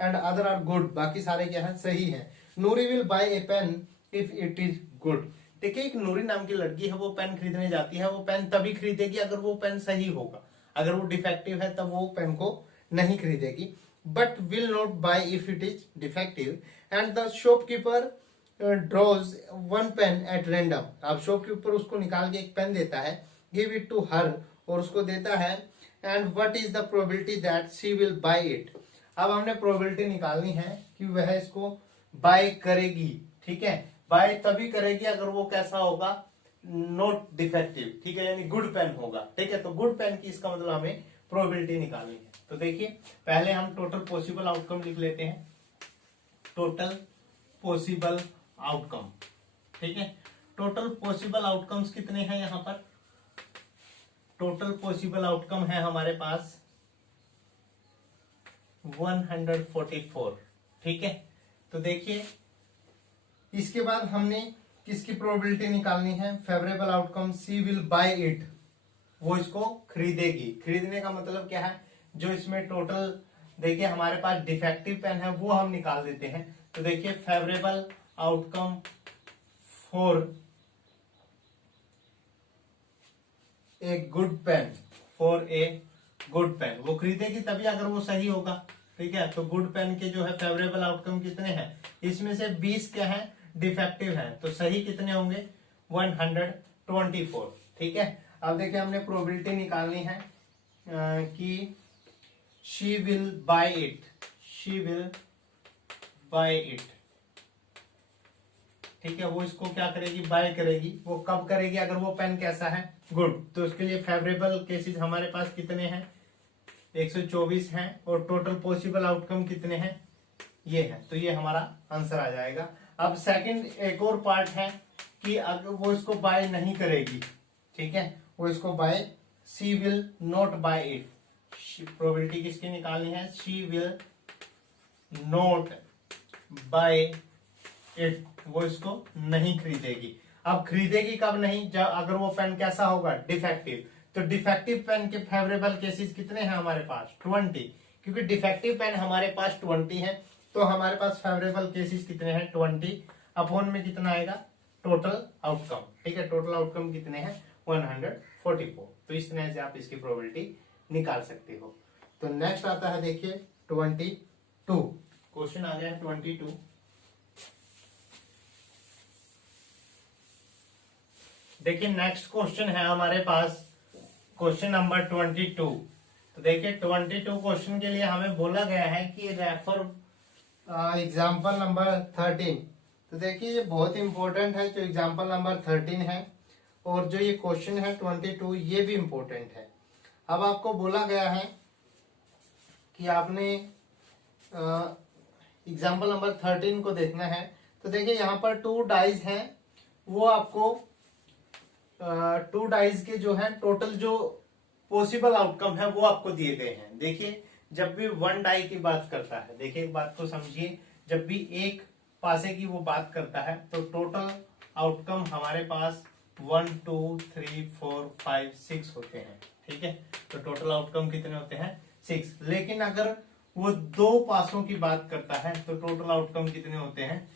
एंड अदर आर गुड, बाकी सारे क्या है? सही है। Noori will buy a pen if it is good. देखिए एक नूरी नाम की लड़की है, वो पेन खरीदने जाती है। वो पेन तभी खरीदेगी अगर वो पेन सही होगा, अगर वो डिफेक्टिव है तब वो पेन को नहीं खरीदेगी। But will not buy if it is defective and the shopkeeper draws 1 pen at random. अब शॉपकीपर उसको निकाल के एक पेन देता है, गिव इट टू हर, और उसको देता है and what is the probability that she will buy it. अब हमने प्रोबेबिलिटी निकालनी है कि वह इसको बाय करेगी। ठीक है, बाय तभी करेगी अगर वो कैसा होगा, नॉट डिफेक्टिव। ठीक है, यानी गुड पेन होगा। ठीक है, तो गुड पेन की इसका मतलब हमें प्रोबेबिलिटी निकालनी है। तो देखिए पहले हम टोटल पॉसिबल आउटकम लिख लेते हैं, टोटल पॉसिबल आउटकम। ठीक है, टोटल पॉसिबल आउटकम्स कितने हैं यहां पर, टोटल पॉसिबल आउटकम है हमारे पास 144। ठीक है, तो देखिए इसके बाद हमने किसकी प्रोबेबिलिटी निकालनी है, favourable outcome, she will buy it, वो इसको खरीदेगी। खरीदने का मतलब क्या है, जो इसमें टोटल देखिए हमारे पास डिफेक्टिव पेन है वो हम निकाल देते हैं। तो देखिए favourable outcome for a good pen, for a good pen, वो खरीदेगी तभी अगर वो सही होगा। ठीक है, तो गुड पेन के जो है फेवरेबल आउटकम कितने हैं, इसमें से 20 क्या है, डिफेक्टिव है, तो सही कितने होंगे, 124। ठीक है, अब देखिए हमने प्रोबेबिलिटी निकालनी है कि she will buy it, she will buy it. ठीक है, वो इसको क्या करेगी, बाय करेगी। वो कब करेगी, अगर वो पेन कैसा है, गुड। तो उसके लिए फेवरेबल केसेस हमारे पास कितने हैं, 124 हैं, और टोटल पॉसिबल आउटकम कितने हैं, ये है। तो ये हमारा आंसर आ जाएगा। अब सेकंड एक और पार्ट है कि अगर वो इसको बाय नहीं करेगी, ठीक है, वो इसको buy, she will not buy it. Probability किसकी निकालनी है, she will not buy it, वो इसको नहीं खरीदेगी। अब खरीदेगी कब नहीं, जब अगर वो पेन कैसा होगा, डिफेक्टिव। तो डिफेक्टिव पेन के फेवरेबल केसेस कितने हैं हमारे पास, 20, क्योंकि डिफेक्टिव पेन हमारे पास 20 है, तो हमारे पास फेवरेबल केसेस कितने हैं, 20 अपॉन में कितना आएगा, टोटल आउटकम। ठीक है, टोटल आउटकम कितने हैं, 144। तो इस तरह से आप इसकी प्रोबेबिलिटी निकाल सकते हो। तो नेक्स्ट आता है देखिए 22, क्वेश्चन आ गया है 22। देखिए नेक्स्ट क्वेश्चन है हमारे पास क्वेश्चन नंबर 22। तो देखिए 22 क्वेश्चन के लिए हमें बोला गया है कि रेफर एग्जाम्पल नंबर 13। तो देखिए ये बहुत इंपॉर्टेंट है, जो एग्जाम्पल नंबर 13 है, और जो ये क्वेश्चन है 22 ये भी इंपॉर्टेंट है। अब आपको बोला गया है कि आपने एग्जाम्पल नंबर 13 को देखना है। तो देखिए यहाँ पर 2 डाइज हैं, वो आपको 2 डाइज के जो है टोटल जो पॉसिबल आउटकम है वो आपको दिए गए हैं। देखिए जब भी 1 डाई की बात करता है, देखिए एक बात को समझिए, जब भी एक पासे की वो बात करता है तो टोटल आउटकम हमारे पास 1 2 3 4 5 6 होते हैं। ठीक है, तो टोटल आउटकम कितने होते हैं, 6। लेकिन अगर वो 2 पासों की बात करता है तो टोटल आउटकम कितने होते हैं,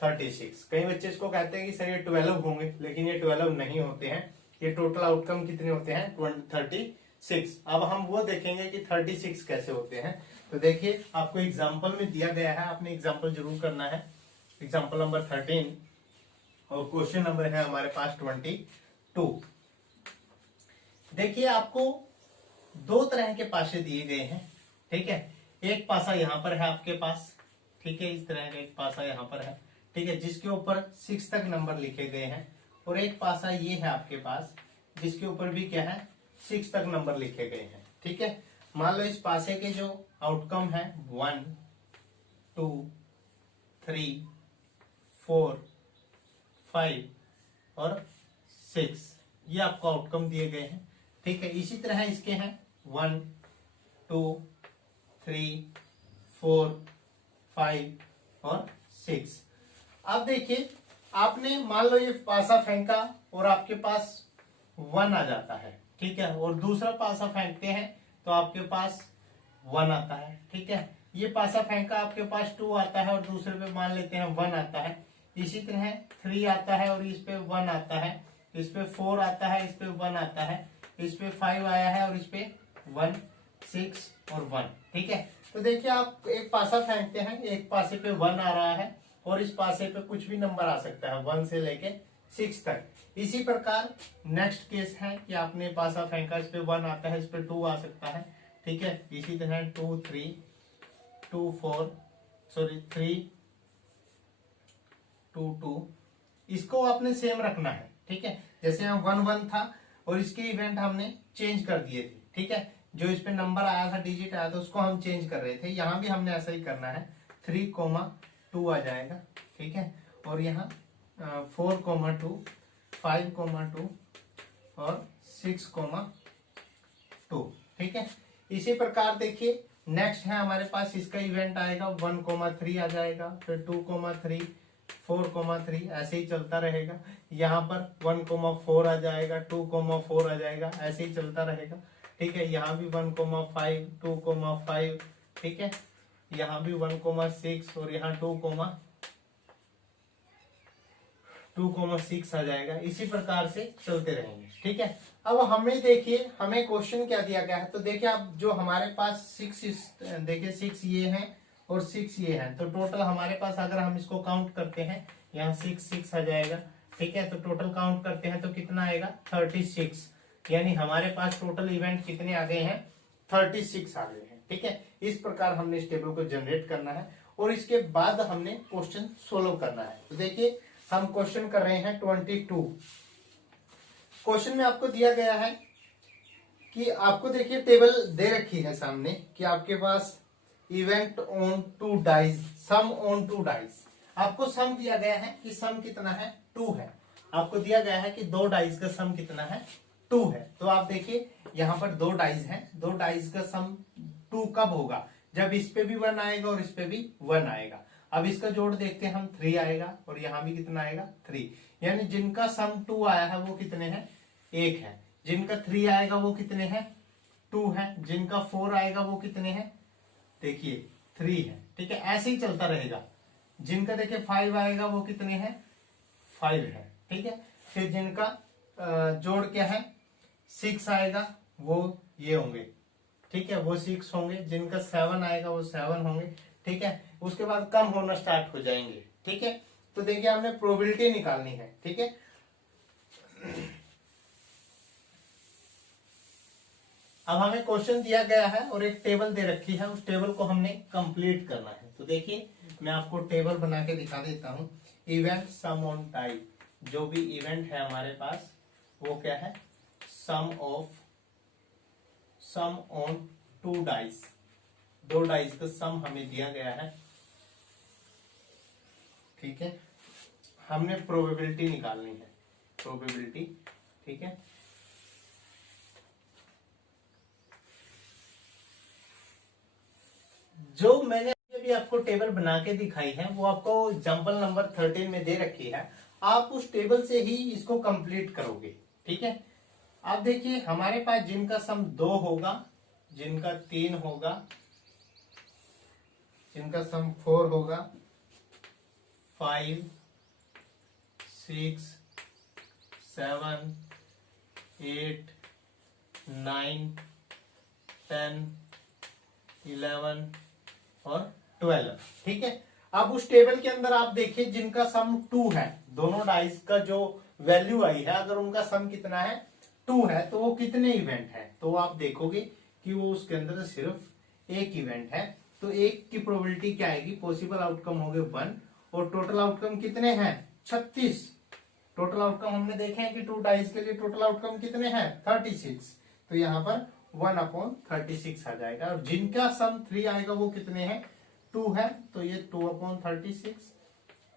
36। कई बच्चे इसको कहते हैं कि सर ये 12 होंगे, लेकिन ये 12 नहीं होते हैं, ये टोटल आउटकम कितने होते हैं, 36। अब हम वो देखेंगे कि 36 कैसे होते हैं। तो देखिए आपको एग्जाम्पल में दिया गया है, आपने एग्जाम्पल जरूर करना है, एग्जाम्पल नंबर 13, और क्वेश्चन नंबर है हमारे पास 22। देखिए आपको 2 तरह के पासे दिए गए हैं। ठीक है, एक पासा यहाँ पर है आपके पास, ठीक है, इस तरह का एक पासा यहाँ पर है, ठीक है, जिसके ऊपर 6 तक नंबर लिखे गए हैं, और एक पासा ये है आपके पास जिसके ऊपर भी क्या है, 6 तक नंबर लिखे गए हैं। ठीक है, मान लो इस पासे के जो आउटकम है 1 2 3 4 5 और 6, ये आपको आउटकम दिए गए हैं। ठीक है, इसी तरह इसके हैं 1 2 3 4 5 और 6। अब देखिए आपने मान लो ये पासा फेंका और आपके पास 1 आ जाता है, ठीक है, और दूसरा पासा फेंकते हैं तो आपके पास 1 आता है। ठीक है, ये पासा फेंका आपके पास 2 आता है और दूसरे पे मान लेते हैं 1 आता है। इसी तरह 3 आता है और इस पे 1 आता है, इस पे 4 आता है, इस पे 1 आता है, इस पे 5 आया है और इस पे 1 6 और 1। ठीक है, तो देखिए आप एक पासा फेंकते हैं, एक पासे पे 1 आ रहा है और इस पासे पे कुछ भी नंबर आ सकता है 1 से लेके 6 तक। इसी प्रकार नेक्स्ट केस है कि आपने पासा फेंका, इस पे 1 आता है, इस पे 2 आ सकता है, ठीक है। इसी तरह 2 3 2 4 सॉरी 3 2 2, इसको आपने सेम रखना है, ठीक है। जैसे हम 1 1 था और इसके इवेंट हमने चेंज कर दिए थे, ठीक है। जो इस पे नंबर आया था, डिजिट आया था, उसको हम चेंज कर रहे थे। यहाँ भी हमने ऐसा ही करना है, 3 2 आ जाएगा, ठीक है। और यहाँ 4 2 5 2 और 6 2, ठीक है। इसी प्रकार देखिए नेक्स्ट है हमारे पास, इसका इवेंट आएगा 1 3 आ जाएगा, फिर 2 3 4 3, ऐसे ही चलता रहेगा। यहाँ पर 1 4 आ जाएगा, 2 4 आ जाएगा, ऐसे ही चलता रहेगा, ठीक है। यहाँ भी 1 5 2 5, ठीक है। यहाँ भी 1 6 और यहाँ 2 6 आ जाएगा। इसी प्रकार से चलते रहेंगे, ठीक है। अब हमें देखिए, हमें क्वेश्चन क्या दिया गया है, तो देखिए अब जो हमारे पास 6 देखिए 6 ये हैं और 6 ये हैं, तो टोटल हमारे पास अगर हम इसको काउंट करते हैं, यहाँ 6 6 आ जाएगा, ठीक है। तो टोटल काउंट करते हैं तो कितना आएगा 36, यानी हमारे पास टोटल इवेंट कितने आ गए हैं 36 आ गए हैं, ठीक है। इस प्रकार हमने इस टेबल को जनरेट करना है और इसके बाद हमने क्वेश्चन सोल्व करना है। तो देखिए हम क्वेश्चन कर रहे हैं 22। क्वेश्चन में आपको दिया गया है कि आपको देखिए टेबल दे रखी है सामने कि आपके पास event on 2 dice, sum on 2 dice. आपको सम दिया गया है कि सम कितना है 2 है। आपको दिया गया है कि 2 डाइस का सम कितना है 2 है। तो आप देखिए यहाँ पर 2 डाइस हैं, 2 डाइस का सम 2 कब होगा, जब इस पे भी 1 आएगा और इस पे भी 1 आएगा। अब इसका जोड़ देखते हैं हम, 3 आएगा और यहाँ भी कितना आएगा 3, यानी जिनका सम 2 आया है वो कितने हैं 1 है। जिनका 3 आएगा वो कितने हैं 2 है। जिनका 4 आएगा वो कितने हैं देखिए 3 है, ठीक है। ऐसे ही चलता रहेगा। जिनका देखिए 5 आएगा वो कितने हैं 5 है, ठीक है। फिर जिनका जोड़ क्या है 6 आएगा वो ये होंगे, ठीक है, वो 6 होंगे। जिनका 7 आएगा वो 7 होंगे, ठीक है। उसके बाद कम होना स्टार्ट हो जाएंगे, ठीक है। तो देखिए हमने प्रोबेबिलिटी निकालनी है, ठीक है। अब हमें क्वेश्चन दिया गया है और एक टेबल दे रखी है, उस टेबल को हमने कंप्लीट करना है। तो देखिए मैं आपको टेबल बना के दिखा देता हूं। इवेंट सम ऑन टाइप, जो भी इवेंट है हमारे पास वो क्या है सम ऑन 2 डाइस, 2 डाइस का सम हमें दिया गया है, ठीक है। हमने प्रोबेबिलिटी निकालनी है, प्रोबेबिलिटी, ठीक है। जो मैंने अभी आपको टेबल बना के दिखाई है वो आपको एग्जांपल नंबर 13 में दे रखी है। आप उस टेबल से ही इसको कंप्लीट करोगे, ठीक है। आप देखिए हमारे पास जिनका सम 2 होगा, जिनका 3 होगा, जिनका सम 4 होगा, 5 6 7 8 9 10 11 और 12, ठीक है। अब उस टेबल के अंदर आप देखिए जिनका सम 2 है, दोनों डाइस का जो वैल्यू आई है, अगर उनका सम कितना है 2 है तो वो कितने इवेंट है, तो आप देखोगे कि वो उसके अंदर सिर्फ एक इवेंट है। तो एक की प्रोबेबिलिटी क्या आएगी, पॉसिबल आउटकम हो गए 1 और टोटल आउटकम कितने हैं 36। टोटल आउटकम हमने देखे हैं कि 2 डाइस के लिए टोटल आउटकम कितने हैं 36। तो यहाँ पर 1/36 आ जाएगा। और जिनका सम 3 आएगा वो कितने हैं 2 है, तो ये 2/36,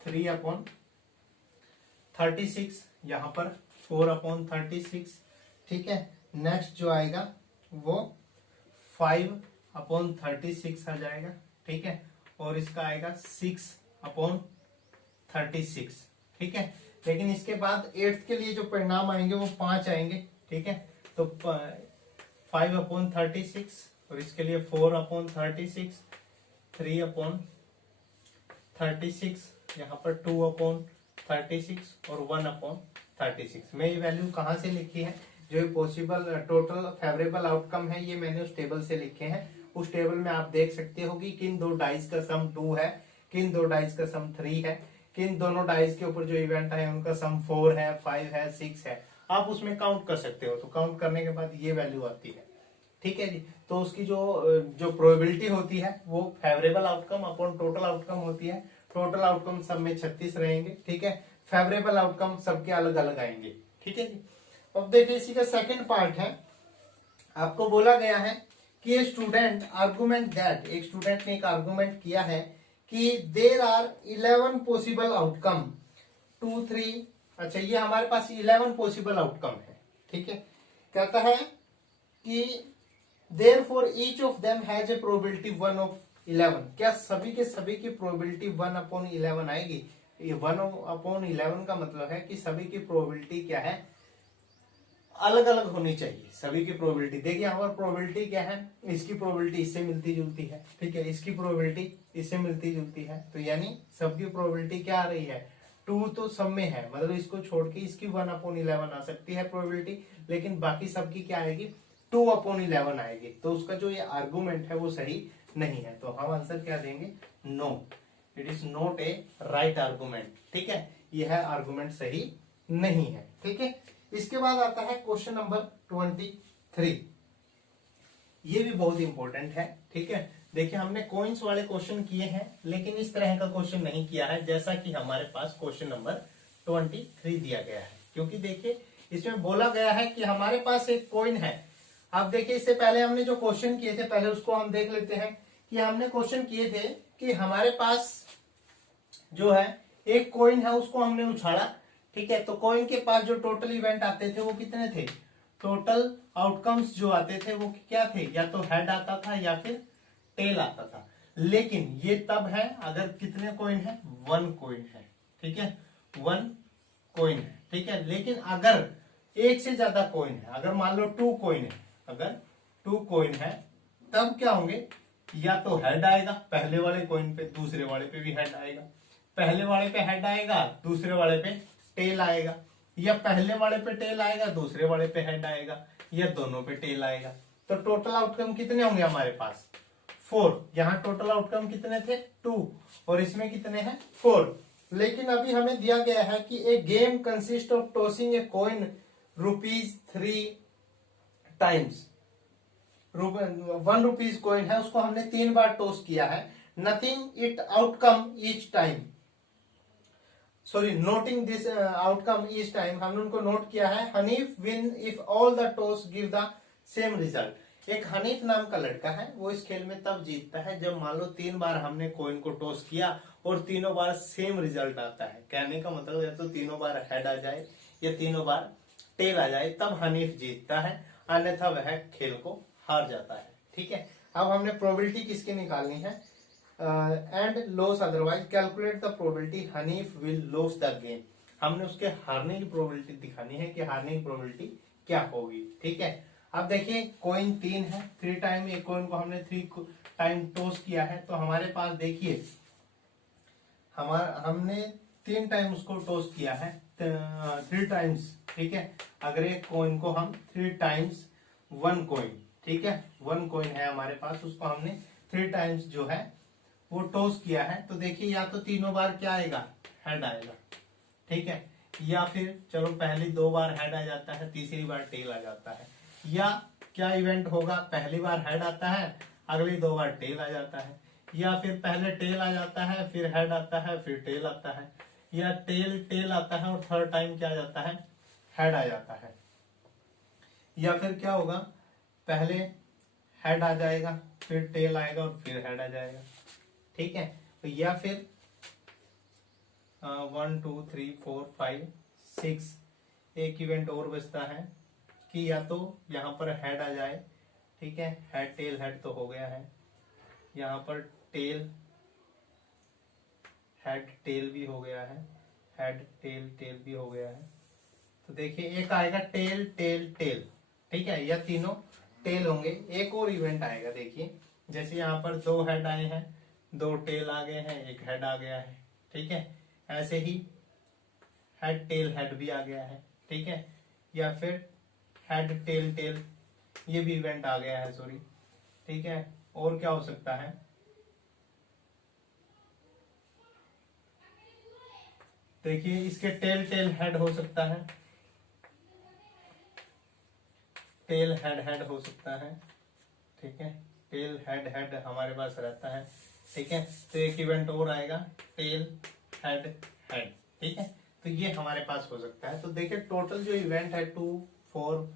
3/36, यहाँ पर 4/36, ठीक है। नेक्स्ट जो आएगा वो 5/36 आ जाएगा, ठीक है। और इसका आएगा 6/36, ठीक है। लेकिन इसके बाद 8th के लिए जो परिणाम आएंगे वो 5 आएंगे, ठीक है। तो 5/36 और इसके लिए 4/36, 3/36, यहाँ पर 2/36 और 1/36। मैं ये वैल्यू कहाँ से लिखी है, जो पॉसिबल टोटल फेवरेबल आउटकम है, ये मैंने उस टेबल से लिखे हैं। उस टेबल में आप देख सकते हो कि किन 2 डाइस का सम 2 है, किन 2 डाइस का सम 3 है, कि इन दोनों डाइस के ऊपर जो इवेंट है उनका सम 4 है, 5 है, 6 है, आप उसमें काउंट कर सकते हो। तो काउंट करने के बाद ये वैल्यू आती है, ठीक है जी। तो उसकी जो जो प्रोबेबिलिटी होती है वो favourable outcome upon total outcome होती है। टोटल आउटकम सब में 36 रहेंगे, ठीक है। फेवरेबल आउटकम सबके अलग अलग आएंगे, ठीक है जी। अब देखिए इसी का सेकंड पार्ट है, आपको बोला गया है कि ये स्टूडेंट आर्गुमेंट दैट, एक स्टूडेंट ने एक आर्गुमेंट किया है कि देर आर 11 पॉसिबल आउटकम 2 3। अच्छा, ये हमारे पास 11 पॉसिबल आउटकम है, ठीक है। कहता है कि there for each of them has a probability 1 of 11। क्या सभी के सभी की प्रोबेबिलिटी 1/11 आएगी? ये 1/11 का मतलब है कि सभी की प्रोबेबिलिटी क्या है, अलग अलग होनी चाहिए सभी की प्रोबेबिलिटी। देखिए यहाँ पर प्रोबेबिलिटी क्या है, इसकी प्रोबेबिलिटी इससे मिलती जुलती है, ठीक है, इसकी प्रोबेबिलिटी इससे मिलती जुलती है, तो यानी सबकी प्रोबेबिलिटी क्या आ रही है, 2 तो सब में है, मतलब इसको छोड़ के इसकी 1/11 आ सकती है प्रोबेबिलिटी, लेकिन बाकी सबकी क्या आएगी, 2/11 आएगी। तो उसका जो ये आर्गुमेंट है वो सही नहीं है, तो हम आंसर क्या देंगे, no, it is not a right argument, ठीक है, यह आर्गुमेंट सही नहीं है, ठीक है। इसके बाद आता है क्वेश्चन नंबर 23। ये भी बहुत इंपॉर्टेंट है, ठीक है। देखिए हमने कॉइंस वाले क्वेश्चन किए हैं, लेकिन इस तरह का क्वेश्चन नहीं किया है जैसा कि हमारे पास क्वेश्चन नंबर 23 दिया गया है। क्योंकि देखिए इसमें बोला गया है कि हमारे पास एक कॉइन है। अब देखिए इससे पहले हमने जो क्वेश्चन किए थे, पहले उसको हम देख लेते हैं कि हमने क्वेश्चन किए थे कि हमारे पास जो है एक कॉइन है, उसको हमने उछाड़ा, ठीक है। तो कॉइन के पास जो टोटल इवेंट आते थे वो कितने थे, टोटल आउटकम्स जो आते थे वो क्या थे, या तो हेड आता था या फिर टेल आता था। लेकिन ये तब है अगर कितने कॉइन है, 1 कॉइन है, ठीक है, 1 कॉइन है, ठीक है। लेकिन अगर एक से ज्यादा कॉइन है, अगर मान लो 2 कॉइन है, अगर 2 कॉइन है तब क्या होंगे, या तो हेड आएगा पहले वाले कॉइन पे, दूसरे वाले पे भी हेड आएगा, पहले वाले पे हेड आएगा दूसरे वाले पे टेल आएगा, या पहले वाले पे टेल आएगा दूसरे वाले पे हेड आएगा, या दोनों पे टेल आएगा। तो टोटल आउटकम कितने होंगे हमारे पास, 4। यहाँ टोटल आउटकम कितने थे, 2, और इसमें कितने हैं, 4। लेकिन अभी हमें दिया गया है कि a game consist of tossing a coin ₹3 times. 1 rupees coin है, उसको हमने 3 बार टॉस किया है। Nothing it outcome each time, sorry, noting this outcome each time, हमने उनको नोट किया है। Hanif win if all the toss give the same result. एक हनीफ नाम का लड़का है, वो इस खेल में तब जीतता है जब मान लो 3 बार हमने कॉइन को टॉस किया और तीनों बार सेम रिजल्ट आता है। कहने का मतलब या तो तीनों बार हेड आ जाए या तीनों बार टेल आ जाए, तब हनीफ जीतता है, अन्यथा वह खेल को हार जाता है, ठीक है। अब हमने प्रोबेबिलिटी किसकी निकालनी है, and loss otherwise calculate the probability Hanif will loss the game. हमने उसके हारने की प्रोबेबिलिटी दिखानी है कि हारने की प्रोबेबिलिटी क्या होगी, ठीक है। अब देखिए कॉइन 3 है, 3 टाइम एक कॉइन को हमने 3 टाइम टॉस किया है, तो हमारे पास देखिए हमने 3 टाइम उसको टॉस किया है, 3 टाइम्स, ठीक है। अगर एक कॉइन को हम 3 टाइम्स 1 कॉइन, ठीक है, 1 कॉइन है हमारे पास, उसको हमने 3 टाइम्स जो है वो टॉस किया है, तो देखिए या तो तीनों बार क्या आएगा, हेड आएगा, ठीक है, या फिर चलो पहली 2 बार हेड आ जाता है, तीसरी बार टेल आ जाता है, या क्या इवेंट होगा, पहली बार हेड आता है, अगली 2 बार टेल आ जाता है, या फिर पहले टेल आ जाता है फिर हेड आता है फिर टेल आता है, या टेल आता है और थर्ड टाइम क्या आ जाता है, हेड आ जाता है, या फिर क्या होगा, पहले हेड आ जाएगा फिर टेल आएगा और फिर हेड आ जाएगा, ठीक है। तो या फिर 1 2 3 4 5 6 एक इवेंट और बचता है कि या तो यहाँ पर हेड आ जाए, ठीक है, हेड टेल हेड तो हो गया है, यहाँ पर टेल हेड टेल भी हो गया है, हेड टेल टेल भी हो गया है। तो देखिए एक आएगा टेल टेल टेल, ठीक है, या तीनों टेल होंगे। एक और इवेंट आएगा, देखिए जैसे यहाँ पर 2 हेड आए हैं, 2 टेल आ गए हैं, एक हेड आ गया है, ठीक है, ऐसे ही हेड टेल हेड भी आ गया है, ठीक है, या फिर हेड टेल टेल ये भी इवेंट आ गया है, सॉरी, ठीक है। और क्या हो सकता है, देखिए इसके टेल टेल हेड हो सकता है, टेल हेड हेड हो सकता है, ठीक है, टेल हेड हेड हमारे पास रहता है, ठीक है। तो एक इवेंट और आएगा टेल हेड हेड, ठीक है। तो ये हमारे पास हो सकता है। तो देखिए टोटल जो इवेंट है 2, 4,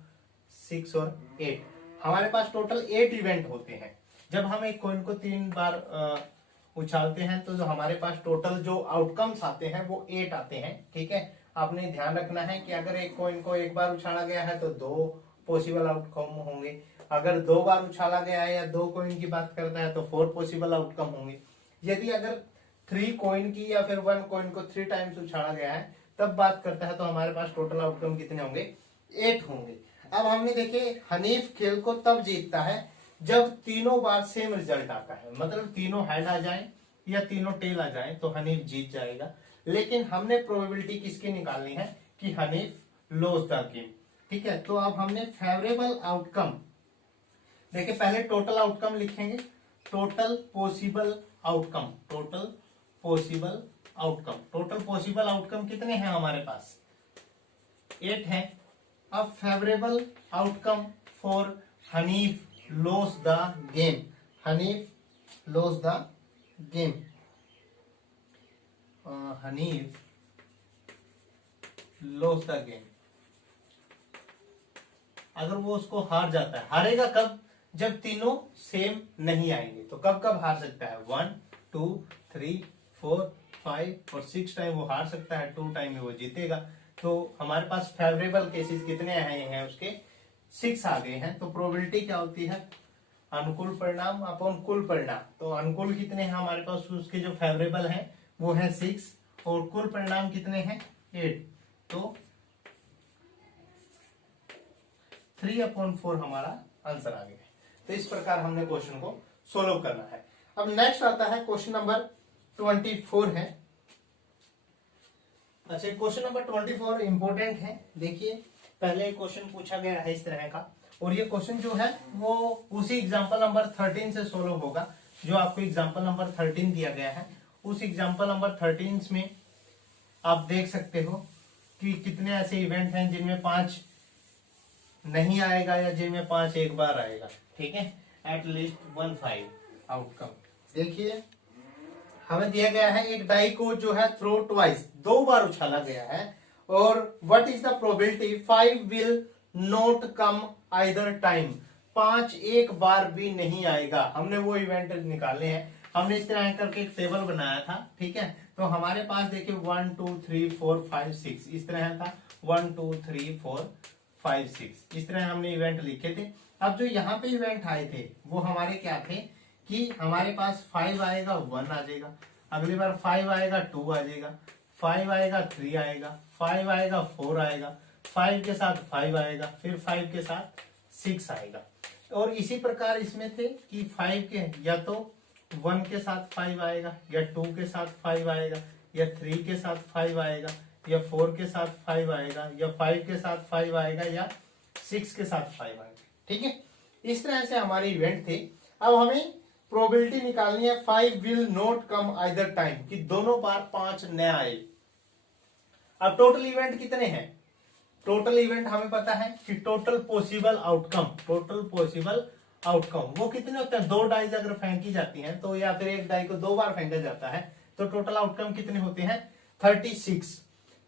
6 और 8, हमारे पास टोटल 8 इवेंट होते हैं। जब हम एक कॉइन को 3 बार उछालते हैं तो जो हमारे पास टोटल जो आउटकम्स आते हैं वो 8 आते हैं, ठीक है। आपने ध्यान रखना है कि अगर एक कॉइन को एक बार उछाला गया है तो 2 पॉसिबल आउटकम होंगे, अगर 2 बार उछाला गया है या 2 कॉइन की बात करता है तो 4 पॉसिबल आउटकम होंगे। यदि अगर 3 कॉइन की या फिर 1 कॉइन को 3 टाइम्स उछाला गया है तब बात करता है तो हमारे पास टोटल आउटकम कितने होंगे, 8 होंगे। अब हमने देखे हनीफ खेल को तब जीतता है जब तीनों बार सेम रिजल्ट आता है, मतलब तीनों हेड आ जाए या तीनों टेल आ जाए तो हनीफ जीत जाएगा। लेकिन हमने प्रोबेबिलिटी किसकी निकालनी है कि हनीफ लॉस द गेम, ठीक है। तो अब हमने फेवरेबल आउटकम, देखिए पहले टोटल आउटकम लिखेंगे, total possible outcome, total possible outcome, total possible outcome कितने हैं हमारे पास, 8 हैं। अब favourable outcome for Hanif loss the game, Hanif loss the game, Hanif loss the game. अगर वो उसको हार जाता है, हारेगा कब, जब तीनों सेम नहीं आएंगे। तो कब कब हार सकता है, 1, 2, 3, 4, 5 और 6 टाइम वो हार सकता है, 2 टाइम में वो जीतेगा। तो हमारे पास फेवरेबल केसेस कितने आए हैं, उसके 6 आ गए हैं। तो प्रोबेबिलिटी क्या होती है, अनुकूल परिणाम अपॉन कुल परिणाम। तो अनुकूल कितने हैं हमारे पास, उसके जो फेवरेबल हैं वो है 6 और कुल परिणाम कितने हैं, 8। तो 3/4 हमारा आंसर आ गया है। तो इस प्रकार हमने क्वेश्चन को सोल्व करना है। अब नेक्स्ट आता है क्वेश्चन नंबर 24 है। अच्छा क्वेश्चन नंबर 24 इंपोर्टेंट है। देखिए पहले क्वेश्चन पूछा गया है इस तरह का, और ये क्वेश्चन जो है वो उसी एग्जाम्पल नंबर 13 से सोल्व होगा जो आपको एग्जाम्पल नंबर 13 दिया गया है। उस एग्जाम्पल नंबर 13 में आप देख सकते हो कि कितने ऐसे इवेंट हैं जिनमें 5 नहीं आएगा या जिनमें 5 एक बार आएगा, ठीक है। At least 1 5 outcome. देखिए हमें दिया गया है एक डाई को जो है थ्रो ट्वाइस, 2 बार उछाला गया है, और what is the probability 5 will not come either time, 5 एक बार भी नहीं आएगा। हमने वो इवेंट निकाले हैं, हमने इस तरह करके एक टेबल बनाया था, ठीक है। तो हमारे पास देखिए 1 2 3 4 5 6 इस तरह था, 1 2 3 4 5 6 इस तरह हमने इवेंट लिखे थे। अब जो यहाँ पे इवेंट आए थे वो हमारे क्या थे कि हमारे पास 5 आएगा 1 आ जाएगा, अगली बार 5 आएगा 2 आ जाएगा, 5 आएगा 3 आएगा, 5 आएगा 4 आएगा, 5 के साथ 5 आएगा, फिर 5 के साथ 6 आएगा। और इसी प्रकार इसमें थे कि 5 के या तो 1 के साथ 5 आएगा, या 2 के साथ 5 आएगा, या 3 के साथ 5 आएगा, या 4 के साथ 5 आएगा, या 5 के साथ 5 आएगा, या 6 के साथ 5 आएगा, ठीक है। इस तरह से हमारे इवेंट थे। अब हमें प्रोबेबिलिटी निकालनी है 5 will not come either time, कि दोनों बार 5 न आए। अब टोटल इवेंट कितने हैं, टोटल इवेंट हमें पता है कि total possible outcome, total possible outcome वो कितने होते हैं, 2 डाइज अगर फेंकी जाती हैं तो, या फिर एक डाई को 2 बार फेंका जाता है तो टोटल आउटकम कितने होते हैं, 36।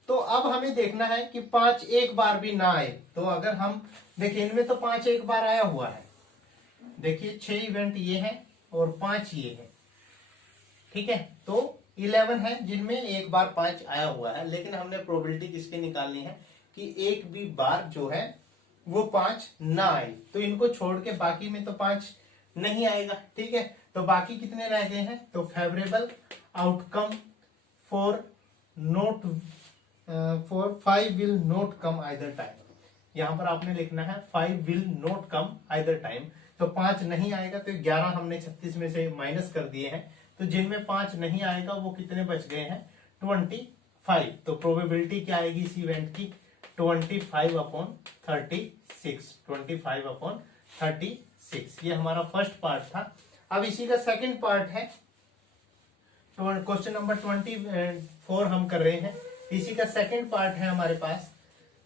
तो अब हमें देखना है कि 5 एक बार भी ना आए। तो अगर हम देखिए इनमें तो 5 एक बार आया हुआ है, देखिए 6 इवेंट ये है और 5 ये है, ठीक है। तो 11 है जिनमें एक बार 5 आया हुआ है, लेकिन हमने प्रोबेबिलिटी किसकी निकालनी है कि एक भी बार जो है वो 5 ना आए। तो इनको छोड़ के बाकी में तो 5 नहीं आएगा, ठीक है। तो बाकी कितने रह गए हैं, तो favourable outcome for note for 5 will not come either time, यहां पर आपने लिखना है 5 will not come either time. तो 5 नहीं आएगा तो 11 हमने 36 में से माइनस कर दिए हैं, तो जिनमें 5 नहीं आएगा वो कितने बच गए हैं, 25। तो प्रोबेबिलिटी क्या आएगी इस इवेंट की, 25/36, 25/36। ये हमारा फर्स्ट पार्ट था। अब इसी का सेकंड पार्ट है, क्वेश्चन नंबर 24 हम कर रहे हैं। इसी का सेकंड पार्ट है हमारे पास।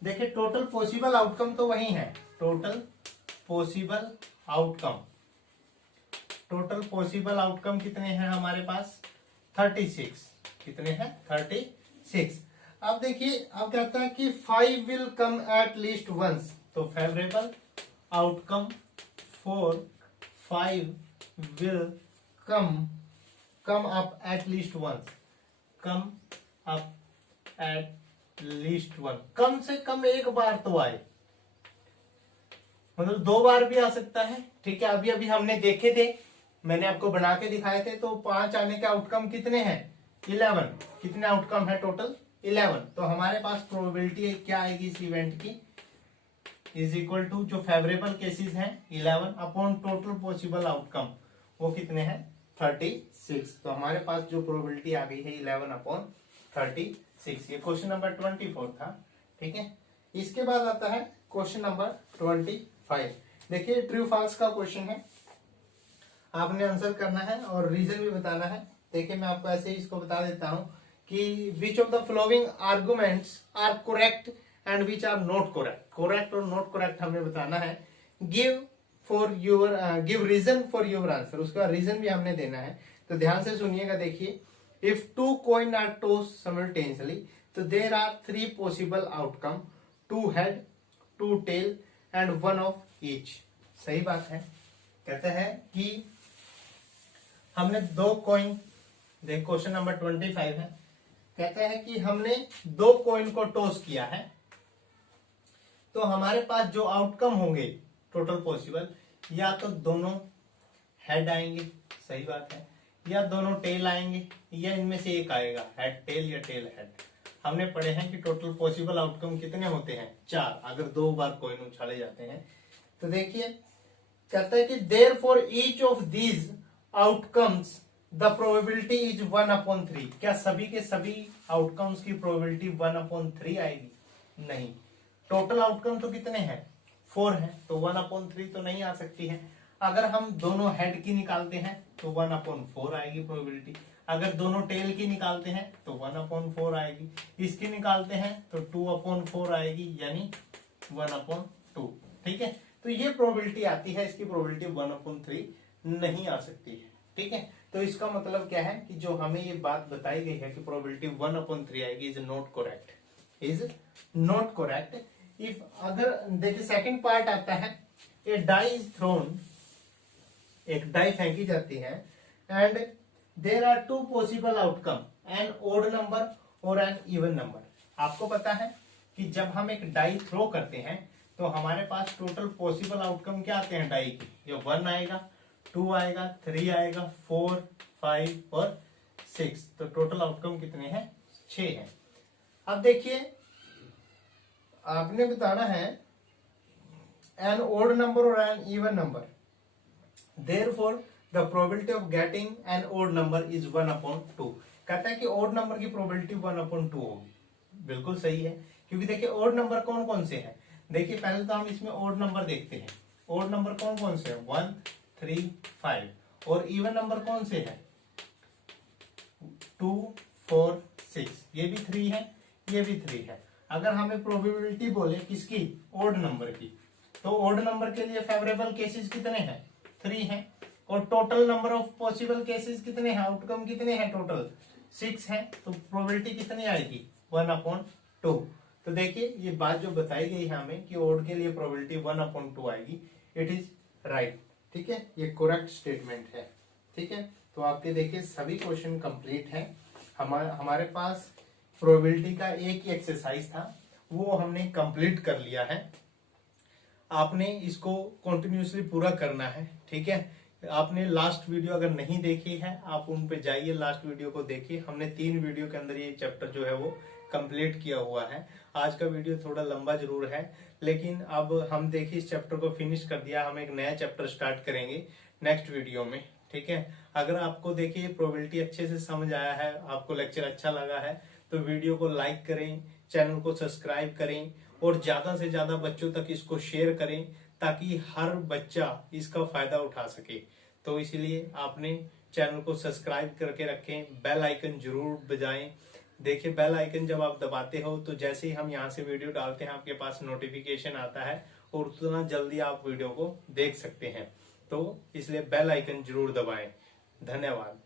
देखिए टोटल पॉसिबल आउटकम तो वही है, total possible outcome. Total possible outcome कितने हैं हमारे पास? 36। कितने हैं? 36। अब देखिए अब कहता है कि 5 will come at least once, तो favourable outcome for 5 will come up at least once, come up at least one, कम से कम एक बार तो आए, मतलब 2 बार भी आ सकता है। ठीक है, अभी अभी हमने देखे थे, मैंने आपको बना के दिखाए थे, तो 5 आने के आउटकम कितने हैं? 11। कितने आउटकम है टोटल? 11। तो हमारे पास प्रोबेबिलिटी क्या आएगी इस इवेंट की? इज इक्वल टू जो फेवरेबल केसेस हैं 11 अपॉन टोटल पॉसिबल आउटकम, वो कितने हैं? 36। तो हमारे पास जो प्रोबेबिलिटी आ गई है 11 अपॉन 36। ये क्वेश्चन नंबर 24 था। ठीक है, इसके बाद आता है क्वेश्चन नंबर 25। देखिए ट्रू फॉल्स का क्वेश्चन है, आपने आंसर करना है और रीजन भी बताना है। देखिए मैं आपको ऐसे ही इसको बता देता हूं कि which of the flowing arguments are correct and which are not correct. Correct और नॉट करेक्ट हमें बताना है। Give reason for your answer, उसका रीजन भी हमने देना है। तो ध्यान से सुनिएगा। देखिए if 2 coin are tossed simultaneously, तो there are 3 possible outcome, 2 head, 2 tail and 1 of each. सही बात है। कहते हैं कि हमने 2 कॉइन, देख क्वेश्चन नंबर 25 है, कहते हैं कि हमने 2 कॉइन को टॉस किया है, तो हमारे पास जो आउटकम होंगे टोटल पॉसिबल, या तो दोनों हेड आएंगे, सही बात है, या दोनों टेल आएंगे, या इनमें से एक आएगा, हेड टेल या टेल हेड। हमने पढ़े हैं कि टोटल पॉसिबल आउटकम कितने होते हैं? 4, अगर 2 बार कॉइन उछाले जाते हैं। तो देखिए कहता है कि therefore each of these outcomes the probability is 1/3। क्या सभी के सभी आउटकम्स की प्रोबेबिलिटी 1/3 आएगी? नहीं। टोटल आउटकम तो कितने हैं? 4 है, तो 1/3 तो नहीं आ सकती है। अगर हम दोनों हेड की निकालते हैं तो 1/4 आएगी प्रोबेबिलिटी। अगर दोनों टेल की निकालते हैं तो 1/4 आएगी। इसकी निकालते हैं तो 2/4 आएगी, यानी 1/2। ठीक है, तो ये प्रोबेबिलिटी आती है, इसकी प्रोबेबिलिटी 1/3 नहीं आ सकती है। ठीक है, तो इसका मतलब क्या है कि जो हमें ये बात बताई गई है कि प्रोबेबिलिटी 1/3 आएगी, is not correct, is not correct. If अगर देखिए सेकंड पार्ट आता है, ए डाई इज थ्रोन, एक डाई फेंकी जाती है, and there are 2 possible outcome, an odd number और एन इवन नंबर। आपको पता है कि जब हम एक डाई थ्रो करते हैं तो हमारे पास टोटल पॉसिबल आउटकम क्या आते हैं डाई की? जो 1 आएगा, 2 आएगा, 3 आएगा, 4, 5 और 6। तो टोटल आउटकम कितने हैं? 6 हैं। अब देखिए आपने बताना है एन ओड नंबर और an even number, therefore the probability of getting an odd number is 1/2। कहता है कि ओड नंबर की प्रोबेबिलिटी 1/2 होगी। बिल्कुल सही है, क्योंकि देखिए ओड नंबर कौन कौन से हैं? देखिए पहले तो हम इसमें ओड नंबर देखते हैं। ओड नंबर कौन कौन से हैं? 1, 3, 5। और इवन नंबर कौन से हैं? 2, 4, 6। ये भी 3 है, ये भी 3 है। अगर हमें प्रोबेबिलिटी बोले किसकी? ओड नंबर की, तो ओड नंबर के लिए फेवरेबल केसेस कितने हैं? 3 हैं। और total number of possible cases कितने हैं? आउटकम कितने हैं? टोटल 6 हैं। तो प्रोबेबिलिटी कितनी आएगी? 1/2। तो देखिए ये बात जो बताई गई है हमें कि ओड के लिए प्रोबेबिलिटी 1/2 आएगी, इट इज राइट। ठीक है, ये करेक्ट स्टेटमेंट है। ठीक है, तो आपके देखिए सभी क्वेश्चन कंप्लीट हैं। हमारे पास प्रोबेबिलिटी का एक ही एक्सरसाइज था, वो हमने कंप्लीट कर लिया है। आपने इसको कंटिन्यूसली पूरा करना है। ठीक है, आपने लास्ट वीडियो अगर नहीं देखी है आप उन पे जाइए, लास्ट वीडियो को देखिए। हमने 3 वीडियो के अंदर ये चैप्टर जो है वो कंप्लीट किया हुआ है। आज का वीडियो थोड़ा लंबा जरूर है, लेकिन अब हम देखिए इस चैप्टर को फिनिश कर दिया, हम एक नया चैप्टर स्टार्ट करेंगे नेक्स्ट वीडियो में। ठीक है, अगर आपको देखिए प्रोबेबिलिटी अच्छे से समझ आया है, आपको लेक्चर अच्छा लगा है, तो वीडियो को लाइक करें, चैनल को सब्सक्राइब करें और ज्यादा से ज्यादा बच्चों तक इसको शेयर करें, ताकि हर बच्चा इसका फायदा उठा सके। तो इसलिए आपने चैनल को सब्सक्राइब करके रखें, बेल आइकन जरूर बजाएं, देखिए बेल आइकन जब आप दबाते हो तो जैसे ही हम यहाँ से वीडियो डालते हैं आपके पास नोटिफिकेशन आता है और उतना जल्दी आप वीडियो को देख सकते हैं। तो इसलिए बेल आइकन जरूर दबाएं। धन्यवाद।